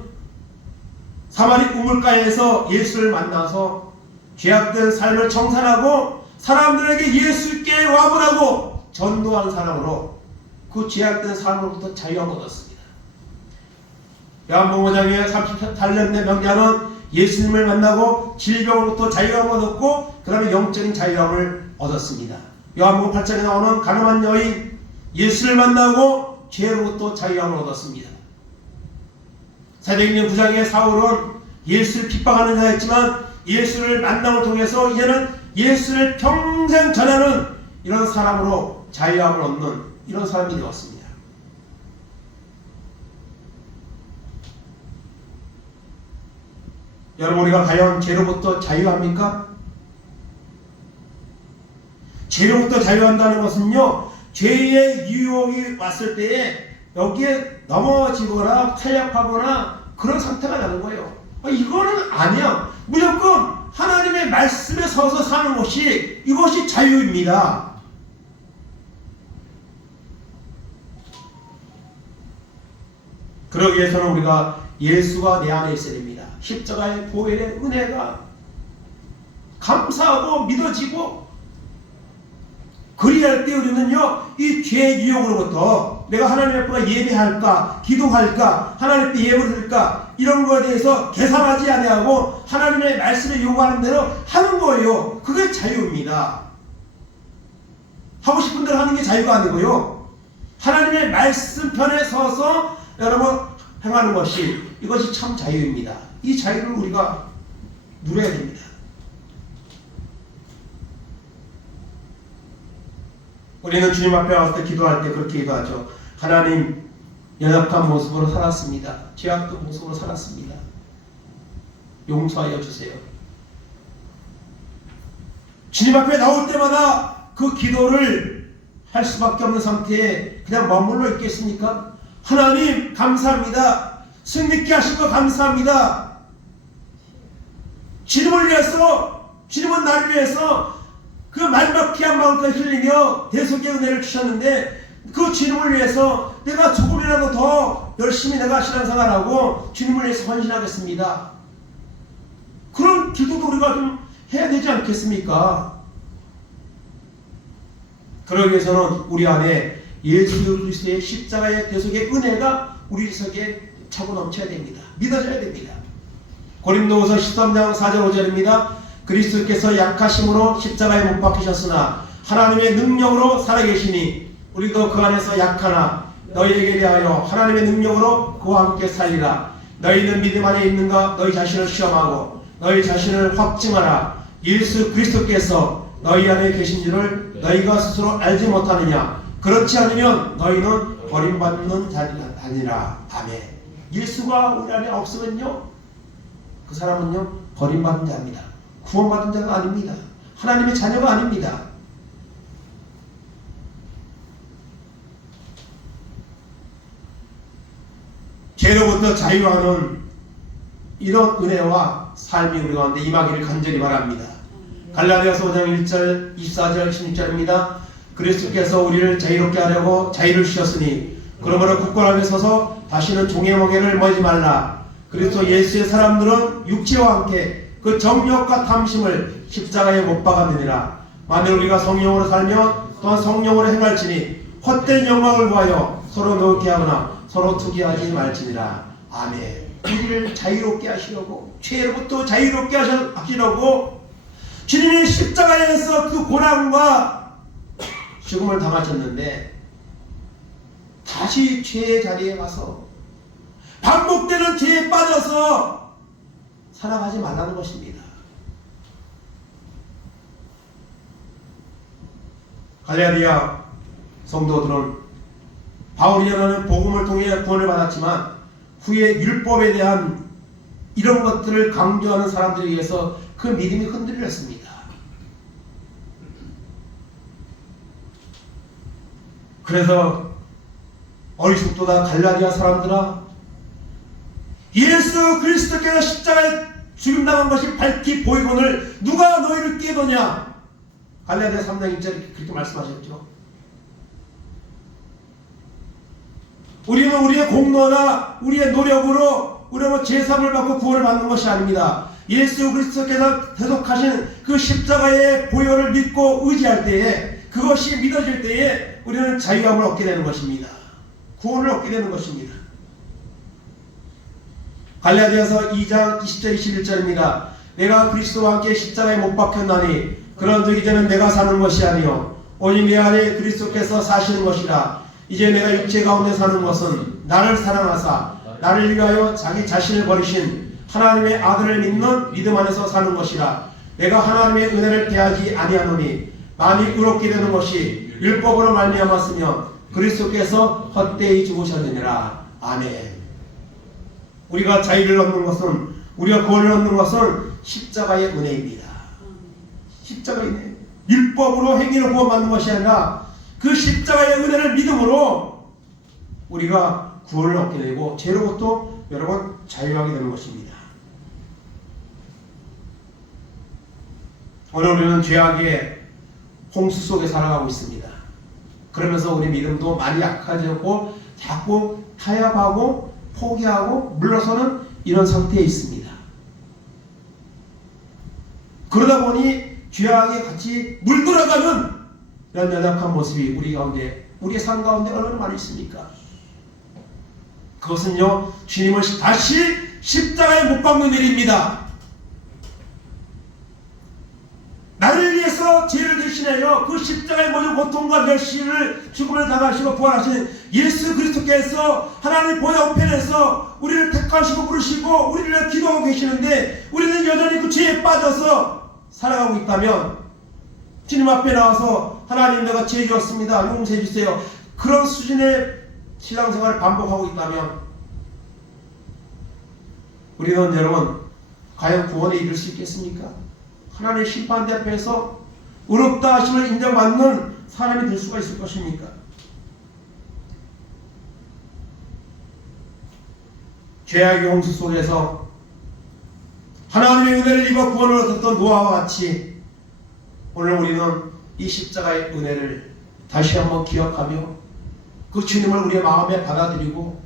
사마리 우물가에서 예수를 만나서 죄악된 삶을 청산하고 사람들에게 예수께 와보라고 전도한 사람으로 그 죄악된 삶으로부터 자유함을 얻었습니다. 요한복음 5장의 38년대 명자는 예수님을 만나고 질병으로부터 자유함을 얻었고 그 다음에 영적인 자유함을 얻었습니다. 요한복음 8장에 나오는 가늠한 여인 예수를 만나고 죄로부터 자유함을 얻었습니다. 사도행전 9장의 사울은 예수를 핍박하는 자였지만 예수를 만남을 통해서 이제는 예수를 평생 전하는 이런 사람으로 자유함을 얻는 이런 사람이 되었습니다. 여러분 우리가 과연 죄로부터 자유합니까? 죄로부터 자유한다는 것은요 죄의 유혹이 왔을 때에 여기에 넘어지거나 탈락하거나 그런 상태가 나는 거예요. 이거는 아니야. 무조건 하나님의 말씀에 서서 사는 것이 이것이 자유입니다. 그러기 위해서는 우리가 예수가 내 안에 있어야 됩니다. 십자가의 보혈의 은혜가 감사하고 믿어지고, 그리할 때 우리는요 이 죄의 유혹으로부터 내가 하나님 앞에 예배할까, 기도할까, 하나님 앞에 예물을 드릴까, 이런 거에 대해서 계산하지 아니하고 하나님의 말씀을 요구하는 대로 하는 거예요. 그게 자유입니다. 하고 싶은 대로 하는 게 자유가 아니고요, 하나님의 말씀 편에 서서 여러분 행하는 것이, 이것이 참 자유입니다. 이 자유를 우리가 누려야 됩니다. 우리는 주님 앞에 왔을 때 기도할 때 그렇게 기도하죠. 하나님, 연약한 모습으로 살았습니다. 죄악된 모습으로 살았습니다. 용서하여 주세요. 주님 앞에 나올 때마다 그 기도를 할 수밖에 없는 상태에 그냥 머물러 있겠습니까? 하나님 감사합니다. 승리케 하신 거 감사합니다. 주님을 위해서, 주님은 나를 위해서 그 말막 피한 마음까지 흘리며 대속의 은혜를 주셨는데, 그 주님을 위해서 내가 조금이라도 더 열심히 내가 신앙생활하고 주님을 위해서 헌신하겠습니다. 그런 기도도 우리가 좀 해야 되지 않겠습니까? 그러기 위해서는 우리 안에 예수 그리스도의 십자가의 대속의 은혜가 우리 속에 차고 넘쳐야 됩니다. 믿어져야 됩니다. 고린도후서 13장 4절 5절입니다. 그리스도께서 약하심으로 십자가에 못 박히셨으나 하나님의 능력으로 살아계시니 우리도 그 안에서 약하나 너희에게 대하여 하나님의 능력으로 그와 함께 살리라. 너희는 믿음 안에 있는가? 너희 자신을 시험하고 너희 자신을 확증하라. 예수 그리스도께서 너희 안에 계신 줄을 너희가 스스로 알지 못하느냐? 그렇지 않으면 너희는 버림받는 자가 아니라. 아멘. 예수가 우리 안에 없으면요, 그 사람은요 버림받는 자입니다. 구원받은 자가 아닙니다. 하나님의 자녀가 아닙니다. 죄로부터 자유하는 이런 은혜와 삶이 우리 가운데 임하기를 간절히 바랍니다. 갈라디아서 5장 1절 24절 16절입니다. 그리스도께서 우리를 자유롭게 하려고 자유를 주셨으니 그러므로 굳건함에 서서 다시는 종의 멍에를 멀지 말라. 그리스도 예수의 사람들은 육체와 함께 그 정욕과 탐심을 십자가에 못 박았느니라. 만일 우리가 성령으로 살면 또한 성령으로 행할지니 헛된 영광을 구하여 서로 노게 하거나 서로 투기하지 말지니라. 아멘. 우리를 자유롭게 하시려고, 죄로부터 자유롭게 하시려고 주님이 십자가에서 그 고난과 죽음을 당하셨는데, 다시 죄의 자리에 가서 반복되는 죄에 빠져서 살아가지 말라는 것입니다. 갈라디아 성도들은 바울이 전하는 복음을 통해 구원을 받았지만 후에 율법에 대한 이런 것들을 강조하는 사람들에 의해서 그 믿음이 흔들렸습니다. 그래서 어리숙도다 갈라디아 사람들아, 예수 그리스도께서 십자가에 죽임당한 것이 밝히 보이거늘 누가 너희를 깨도냐? 갈라디아 3장 1절에 그렇게 말씀하셨죠. 우리는 우리의 공로나 우리의 노력으로 우리는 제사를 받고 구원을 받는 것이 아닙니다. 예수 그리스도께서 대속하신 그 십자가의 보혈을 믿고 의지할 때에, 그것이 믿어질 때에 우리는 자유함을 얻게 되는 것입니다. 구원을 얻게 되는 것입니다. 갈라디아서 2장 20절 21절입니다. 내가 그리스도와 함께 십자가에 못 박혔나니 그런즉 이제는 내가 사는 것이 아니요 오직 내 안에 그리스도께서 사시는 것이라. 이제 내가 육체 가운데 사는 것은 나를 사랑하사 나를 위하여 자기 자신을 버리신 하나님의 아들을 믿는 믿음 안에서 사는 것이라. 내가 하나님의 은혜를 대하지 아니하노니 많이 의롭게 되는 것이 율법으로 말미암았으며 그리스도께서 헛되이 죽으셨느니라. 아멘. 우리가 자유를 얻는 것은, 우리가 구원을 얻는 것은 십자가의 은혜입니다. 십자가의 은혜. 율법으로 행위로 구원받는 것이 아니라 그 십자가의 은혜를 믿음으로 우리가 구원을 얻게 되고 죄로부터 여러분 자유하게 되는 것입니다. 오늘 우리는 죄악의 홍수 속에 살아가고 있습니다. 그러면서 우리 믿음도 많이 약해졌고 자꾸 타협하고 포기하고 물러서는 이런 상태에 있습니다. 그러다 보니 죄악에 같이 물들어가는 이런 연약한 모습이 우리 가운데, 우리의 삶 가운데 얼마나 많이 있습니까? 그것은요, 주님을 다시 십자가에 못 박는 일입니다. 나를 위해서 죄를 대신하여 그 십자가의 모든 고통과 멸시를, 죽음을 당하시고 부활하신 예수 그리스도께서 하나님 보좌 우편에서 우리를 택하시고 부르시고 우리를 기도하고 계시는데, 우리는 여전히 그 죄에 빠져서 살아가고 있다면, 주님 앞에 나와서 하나님, 내가 죄 지었습니다, 용서해 주세요, 그런 수준의 신앙생활을 반복하고 있다면, 우리는 여러분 과연 구원에 이를 수 있겠습니까? 하나님의 심판대 앞에서 의롭다 하심을 인정받는 사람이 될 수가 있을 것입니까? 죄악의 홍수 속에서 하나님의 은혜를 입어 구원을 얻었던 노아와 같이 오늘 우리는 이 십자가의 은혜를 다시 한번 기억하며 그 주님을 우리의 마음에 받아들이고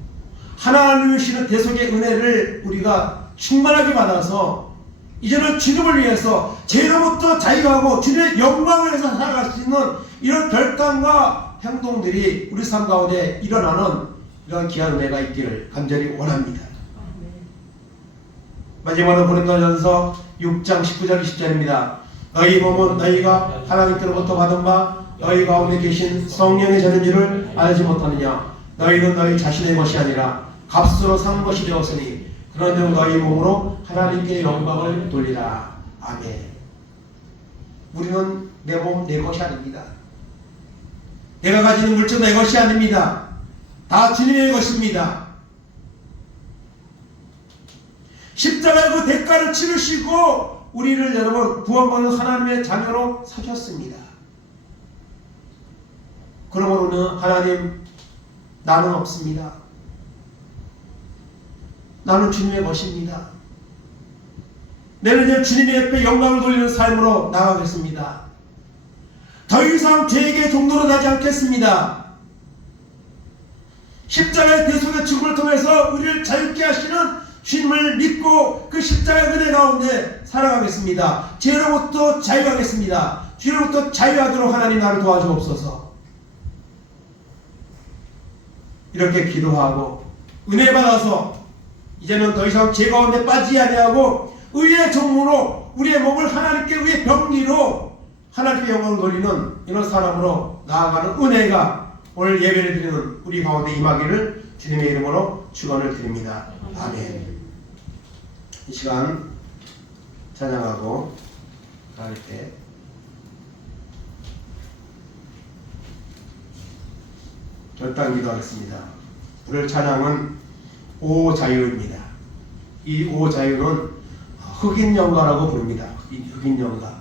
하나님이 주시는 대속의 은혜를 우리가 충만하게 받아서 이제는 주님을 위해서 죄로부터 자유하고 주님의 영광을 위해서 살아갈 수 있는 이런 결단과 행동들이 우리 삶 가운데 일어나는 이런 귀한 은혜가 있기를 간절히 원합니다. 마지막으로 고린도전서 6장 19절 20절입니다. 너희 몸은 너희가 하나님께로부터 받은 바 너희 가운데 계신 성령의 전인지를 알지 못하느냐. 너희는 너희 자신의 것이 아니라 값으로 산 것이 되었으니 그런즉 너희 몸으로 하나님께 영광을 돌리라. 아멘. 우리는 내 몸 내 것이 아닙니다. 내가 가지는 물질 내 것이 아닙니다. 다 주님의 것입니다. 십자가의 그 대가를 치르시고 우리를 여러분 구원받는 하나님의 자녀로 사셨습니다. 그러므로는 하나님, 나는 없습니다. 나는 주님의 것입니다. 내는 이제 주님의 옆에 영광을 돌리는 삶으로 나아가겠습니다. 더 이상 죄에게 종노릇 하지 않겠습니다. 십자가의 대속의 죽음을 통해서 우리를 자유케 하시는 주님을 믿고 그 십자가의 은혜 가운데 살아가겠습니다. 죄로부터 자유하겠습니다. 죄로부터 자유하도록 하나님 나를 도와주옵소서. 이렇게 기도하고 은혜 받아서 이제는 더 이상 죄 가운데 빠지지 아니하고 의의 종무로 우리의 몸을 하나님께 의의 병리로 하나님께 영광을 돌리는 이런 사람으로 나아가는 은혜가 오늘 예배를 드리는 우리 가운데 임하기를 주님의 이름으로 축원을 드립니다. 아멘. 이 시간 찬양하고 갈 때 결단 기도하겠습니다. 오늘 찬양은 오자유입니다. 이 오자유는 흑인연가라고 부릅니다. 흑인연가.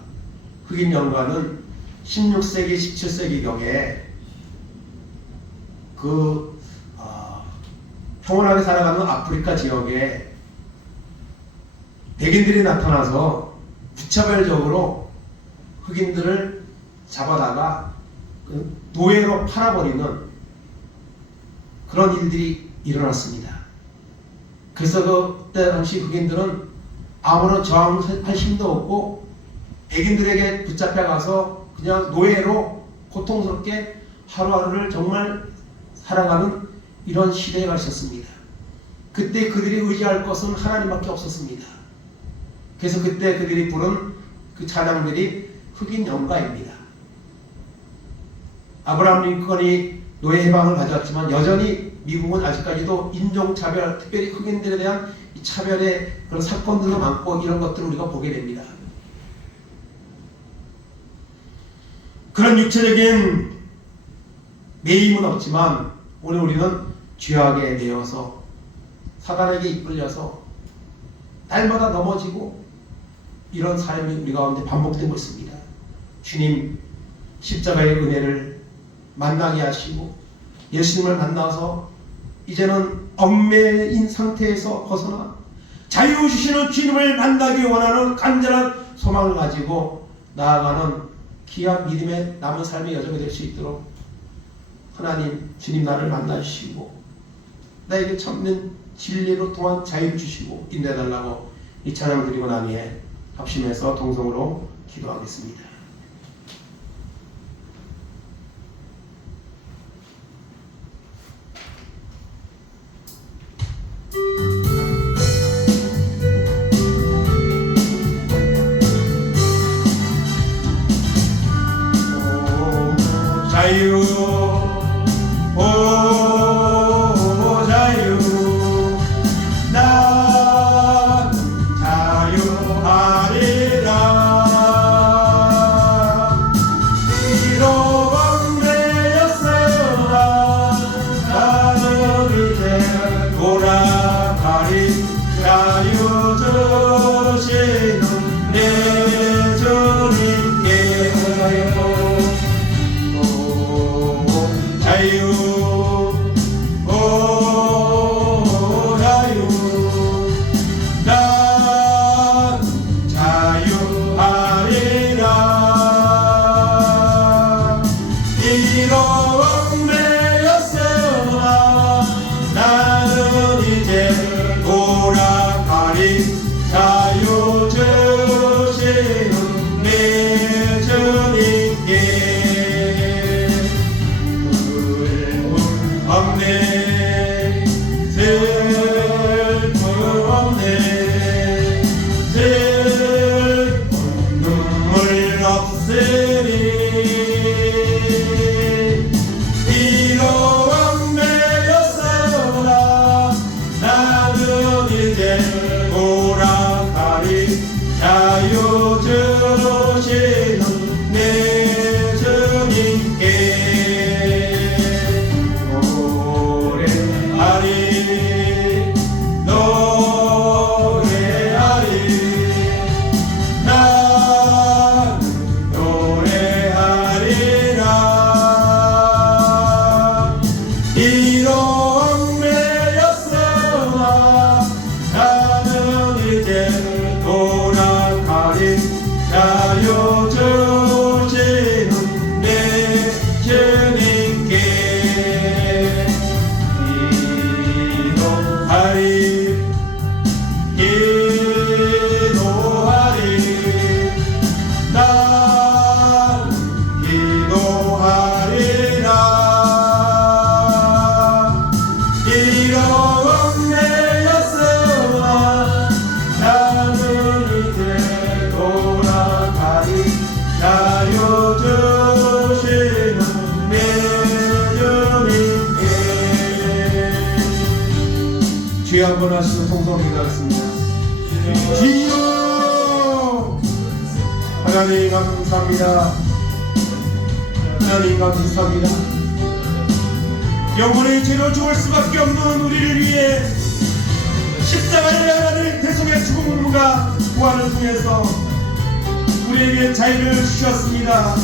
흑인연가는 16세기, 17세기경에 평온하게 살아가는 아프리카 지역에 백인들이 나타나서 무차별적으로 흑인들을 잡아다가 노예로 팔아버리는 그런 일들이 일어났습니다. 그래서 그때 당시 흑인들은 아무런 저항할 힘도 없고 백인들에게 붙잡혀가서 그냥 노예로 고통스럽게 하루하루를 정말 살아가는 이런 시대가 있었습니다. 그때 그들이 의지할 것은 하나님밖에 없었습니다. 그래서 그때 그들이 부른 그 찬양들이 흑인 연가입니다. 아브라함 링컨이 노예 해방을 가져왔지만 여전히 미국은 아직까지도 인종차별, 특별히 흑인들에 대한 이 차별의 그런 사건들도 많고 이런 것들을 우리가 보게 됩니다. 그런 육체적인 매임은 없지만 오늘 우리는 죄악에 매여서 사단에게 이끌려서 날마다 넘어지고 이런 삶이 우리 가운데 반복되고 있습니다. 주님 십자가의 은혜를 만나게 하시고 예수님을 만나서 이제는 얽매인 상태에서 벗어나 자유 주시는 주님을 만나기 원하는 간절한 소망을 가지고 나아가는 귀한 믿음의 남은 삶의 여정이 될 수 있도록 하나님, 주님 나를 만나주시고 나에게 참는 진리로 통한 자유 주시고 인도해달라고 이 찬양 드리고 난 후에 합심해서 동성으로 기도하겠습니다. 자유 오 자유 난 자유하리라 비록 얽매였으나 나는 이제 돌아가리 자유 주시는 내 주님께 자유 오 자유 난 자유하리라 비록 얽매였으나 나는 이제 돌아가리 자유 주시는 내 주님께 없네 슬픔 없네 슬픔 눈물 없으리 비록 얽매였으나 나는 이제 돌아가리 자유 주시는 내 주님께 노래하리 난 노래하리라 비록 얽매였으나 나는 이제 돌아가리 자유 주시는 내 주님께 기도하리 난 기도하리라 비록 얽매였으나 나는 이제 돌아가리 자유 주시는 내 주님께 주여 한번 하시고 통성을 기도하겠습니다. 주여 하나님 감사합니다. 하나님 감사합니다. 영혼의 죄로 죽을 수밖에 없는 우리를 위해 십자가의 하나님 대속의 죽음과 부활을 통해서 우리에게 자유를 주셨습니다.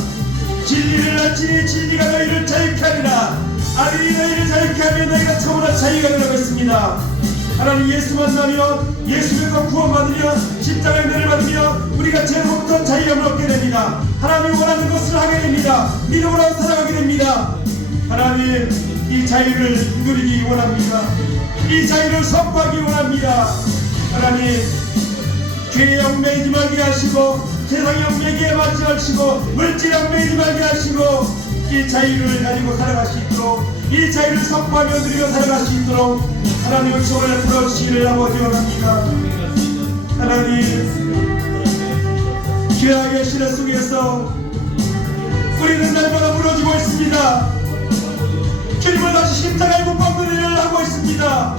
진리를 알지니 진리가 너희를 자유케 하리라. 아들이 너희를 자유케 하면 너희가 참으로 자유가 되라고 했습니다. 하나님 예수 만나며 예수에서 구원받으며 십자가의 은혜를 받으며 우리가 죄로부터 자유함을 얻게 됩니다. 하나님이 원하는 것을 하게 됩니다. 믿음으로 살아가게 됩니다. 하나님 이 자유를 누리기 원합니다. 이 자유를 선포하기 원합니다. 하나님 죄에 얽매이지 말게 하시고 세상에 얽매이게 하지 마시고 물질에 얽매이지 말게 하시고 이 자유를 가지고 살아갈 수 있도록 이 자유를 선포하며 누리며 살아갈 수 있도록 하나님의 손을 풀어주시기를 아버지 원합니다. 하나님 죄악의 시대 속에서 우리는 날마다 무너지고 있습니다. 주님을 다시 십자가에 못 박는 일을 하고 있습니다.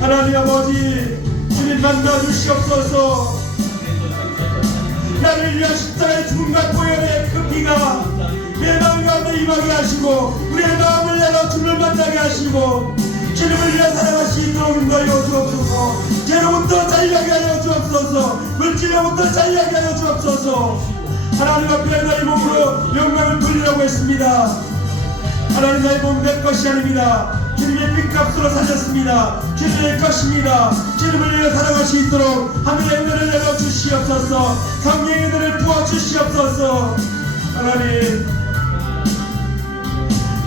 하나님 아버지 주님 만나 주시옵소서. 나를 위한 십자가의 죽음과 보혈의 그 피가 내 마음 가운데 임하게 하시고 우리의 마음을 열어 주님을 만나게 하시고 주님을 위해 살아갈 수 있도록 인도하여 주옵소서. 죄로부터 자유하게 하여 주옵소서. 물질로부터 자유하게 하여 주옵소서. 하나님 앞에 나의 몸으로 영광을 돌리라고 했습니다. 하나님 나의 몸 내 것이 아닙니다. 주님의 핏값으로 사셨습니다. 주님의 것입니다. 주님을 위해 살아갈 수 있도록 하늘의 은혜를 내려 주시옵소서. 성령의 은혜를 부어 주시옵소서. 하나님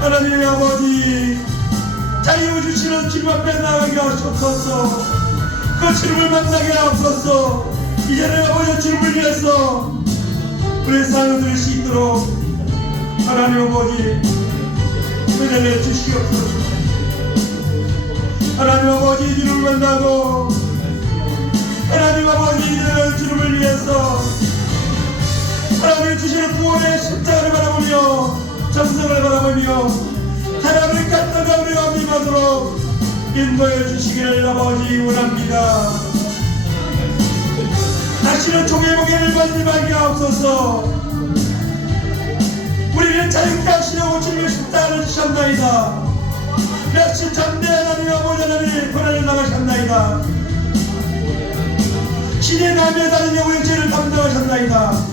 하나님의 아버지 자유 주시는 주님 앞에 나가게 하옵소서. 그 주님을 만나게 하옵소서. 이제는 아버지 주님을 위해서 우리 삶을 드릴 수 있도록 하나님 아버지 은혜를 주시옵소서. 하나님 아버지 주님을 만나고 하나님 아버지 이제는 주님을 위해서 하나님 주시는 구원의 십자가를 바라보며 전성을 바라보며 하나님을 간단한 우리가 믿음하도록 인도해 주시기를 아버지 원합니다. 다시는 종의 무게를 받지 말게 하옵소서. 우리를 자유케 하시려고 주님의 십자가를 지셨나이다. 몇십 전대 하나님 아버지 하나님 고난을 당하셨나이다. 신의 남에 다른 영혼의 죄를 담당하셨나이다.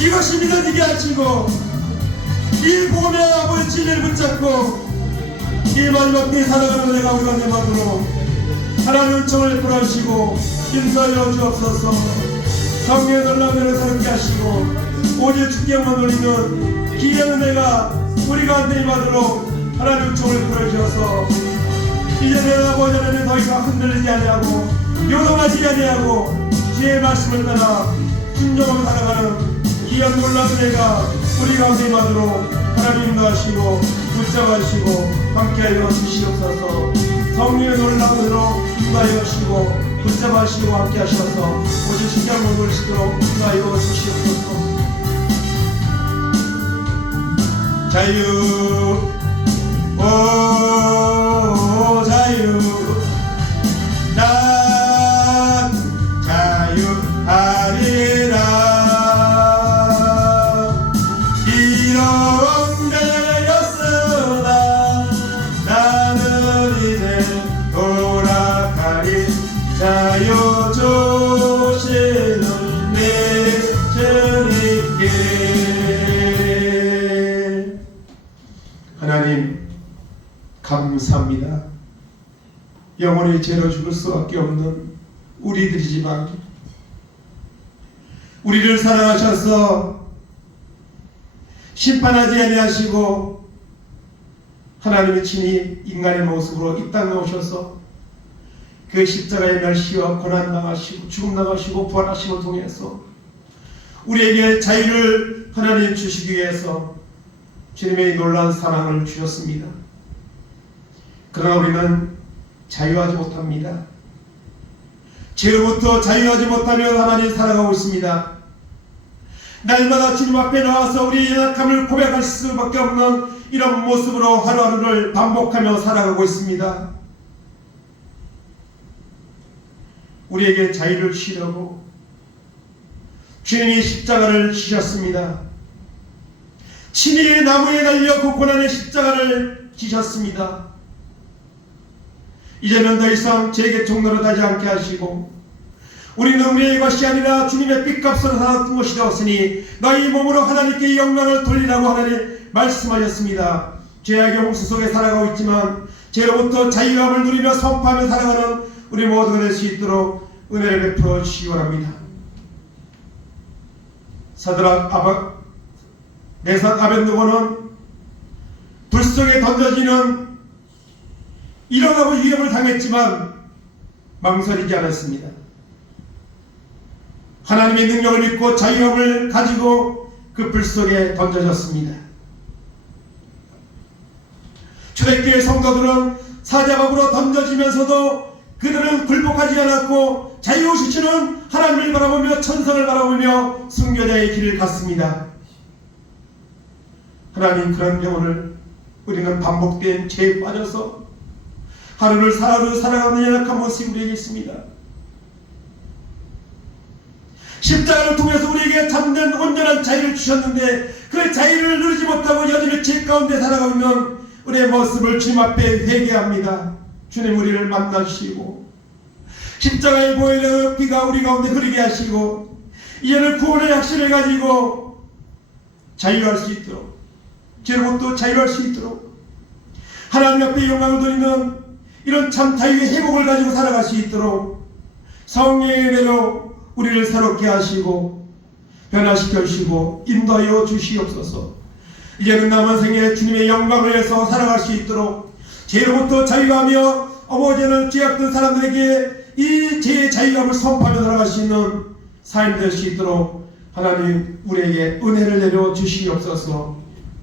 이것이 믿어지게 하시고 이 복음의 아버지 진리를 붙잡고 이 마지막 때에 살아가는 내가 우리가 내마도록 하나님 은총을 베풀어주시고 인도하여 주옵소서. 성령의 놀라운 은혜를 새롭게 하시고 오직 주께만 올리는 귀한 은혜가 우리 가운데 임하도록 하나님 은총을 베풀어주셔서 이제 내 아버지 하나님 더 이상 흔들리지 아니하고 요동하지 아니하고 주의 말씀을 따라 순종하며 살아가는 귀한 놀라운 은혜가 우리 가운데 임하도록 하나님 인도하시고 붙잡아주시고 함께하여 주시옵소서. 성령의 놀라운 은혜로 인도하여 주시고 붙잡아주시고 함께하셔서 오직 신경 못 올리시도록 인도하여 주시옵소서. 자유 오 자유 난 자유하리라. 이런 데였으나 나는 이제 돌아가리. 자유 주시는 내 주님께. 하나님 감사합니다. 영원히 죄로 죽을 수밖에 없는 우리들이지만 우리를 사랑하셔서 심판하지 아니하시고 하나님의 친히 인간의 모습으로 이 땅에 오셔서 그 십자가의 멸시와 고난당하시고 죽음당하시고 부활하심을 통해서 우리에게 자유를 하나님 주시기 위해서 주님의 놀라운 사랑을 주셨습니다. 그러나 우리는 자유하지 못합니다. 죄로부터 자유하지 못하며 하나님 살아가고 있습니다. 날마다 주님 앞에 나와서 우리의 연약함을 고백할 수밖에 없는 이런 모습으로 하루하루를 반복하며 살아가고 있습니다. 우리에게 자유를 주시려고 주님이 십자가를 지셨습니다. 친히 나무에 달려 그 고난의 십자가를 지셨습니다. 이제는 더 이상 죄의 종로로 가지 않게 하시고 우리는 우리의 것이 아니라 주님의 핏값으로 살았던 것이 되었으니 너희 몸으로 하나님께 영광을 돌리라고 하나님 말씀하셨습니다. 죄악의 홍수 속에 살아가고 있지만 죄로부터 자유함을 누리며 선포하며 살아가는 우리 모두가 될 수 있도록 은혜를 베풀어 주시기 바랍니다. 사드락 메삭 아벤느고는 불 속에 던져지는 일어나고 위협을 당했지만 망설이지 않았습니다. 하나님의 능력을 믿고 자유함을 가지고 그 불 속에 던져졌습니다. 초대교회 성도들은 사자박으로 던져지면서도 그들은 굴복하지 않았고 자유 주시는 하나님을 바라보며 천성을 바라보며 순교자의 길을 갔습니다. 하나님, 그런 경우를 우리는 반복된 죄에 빠져서 하루를 하루 살아가는 연약한 모습이 우리에게 있습니다. 십자가를 통해서 우리에게 참된 온전한 자유를 주셨는데 그 자유를 누리지 못하고 여전히 죄 가운데 살아가고 있는 우리의 모습을 주님 앞에 회개합니다. 주님, 우리를 만나주시고 십자가의 보혈의 피가 우리 가운데 흐르게 하시고 이제는 구원의 확신을 가지고 자유할 수 있도록, 죄로부터 자유할 수 있도록 하나님 앞에 영광을 돌리는 이런 참 자유의 회복을 가지고 살아갈 수 있도록 성령의 은혜로 우리를 새롭게 하시고 변화시켜 주시고 인도하여 주시옵소서. 이제는 남은 생에 주님의 영광을 위해서 살아갈 수 있도록 죄로부터 자유하며 아버지는 죄악된 사람들에게 이 죄의 자유함을 선포하며 나아갈 수 있는 삶이 될 수 있도록 하나님 우리에게 은혜를 내려 주시옵소서.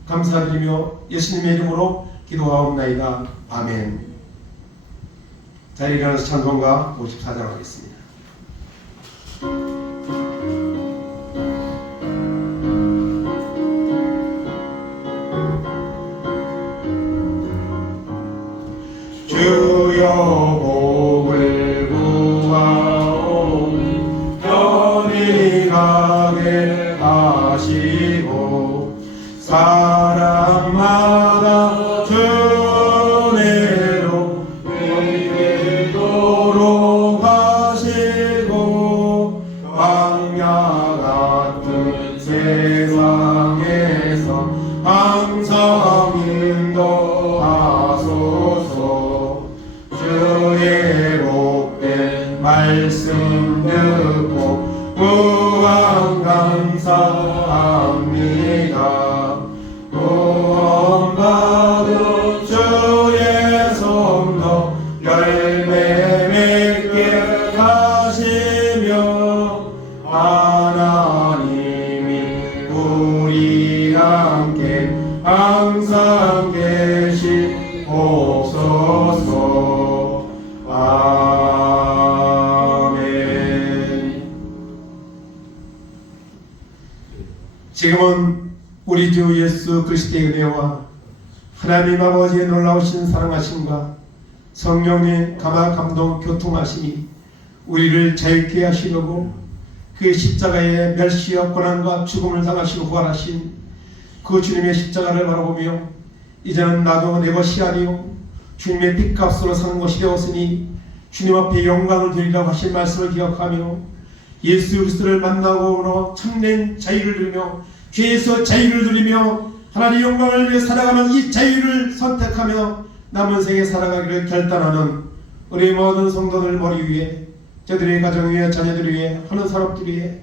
감사드리며 예수님의 이름으로 기도하옵나이다. 아멘. 자리에 일어나서 찬송가 54장 하겠습니다. 주여 복을 구하오니 편히 가게 하시고 사람마다 주 은혜로 이기도록 하시고 광야 같은 세상에서 항상 인도하소서. 주의 복된 말씀 듣고 무한 감사합니다. 구원받은 주의 성도 열매 맺게 하시며 하나님이 우리 함께 항상 계시옵소서. 아멘. 지금은 우리 주 예수 그리스도의 은혜와 하나님 아버지의 놀라우신 사랑하심과 성령의 감화 감동 교통하심이 우리를 자유케 하시려고 그 십자가의 멸시와 고난과 죽음을 당하시고 부활하신 그 주님의 십자가를 바라보며 이제는 나도 내 것이 아니요 주님의 핏값으로 산 것이 되었으니 주님 앞에 영광을 드리라고 하신 말씀을 기억하며 예수 그리스도를 만나고 참된 자유를 누리며 죄에서 자유를 누리며 하나님의 영광을 위해 살아가는 이 자유를 선택하며 남은 생에 살아가기를 결단하는 우리 모든 성도들 머리 위에 저들의 가정 위에 자녀들 위에 하는 사람들 위에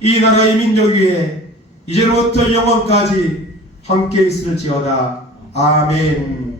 이 나라의 민족 위에 이제로부터 영원까지 함께 있을지어다. 아멘.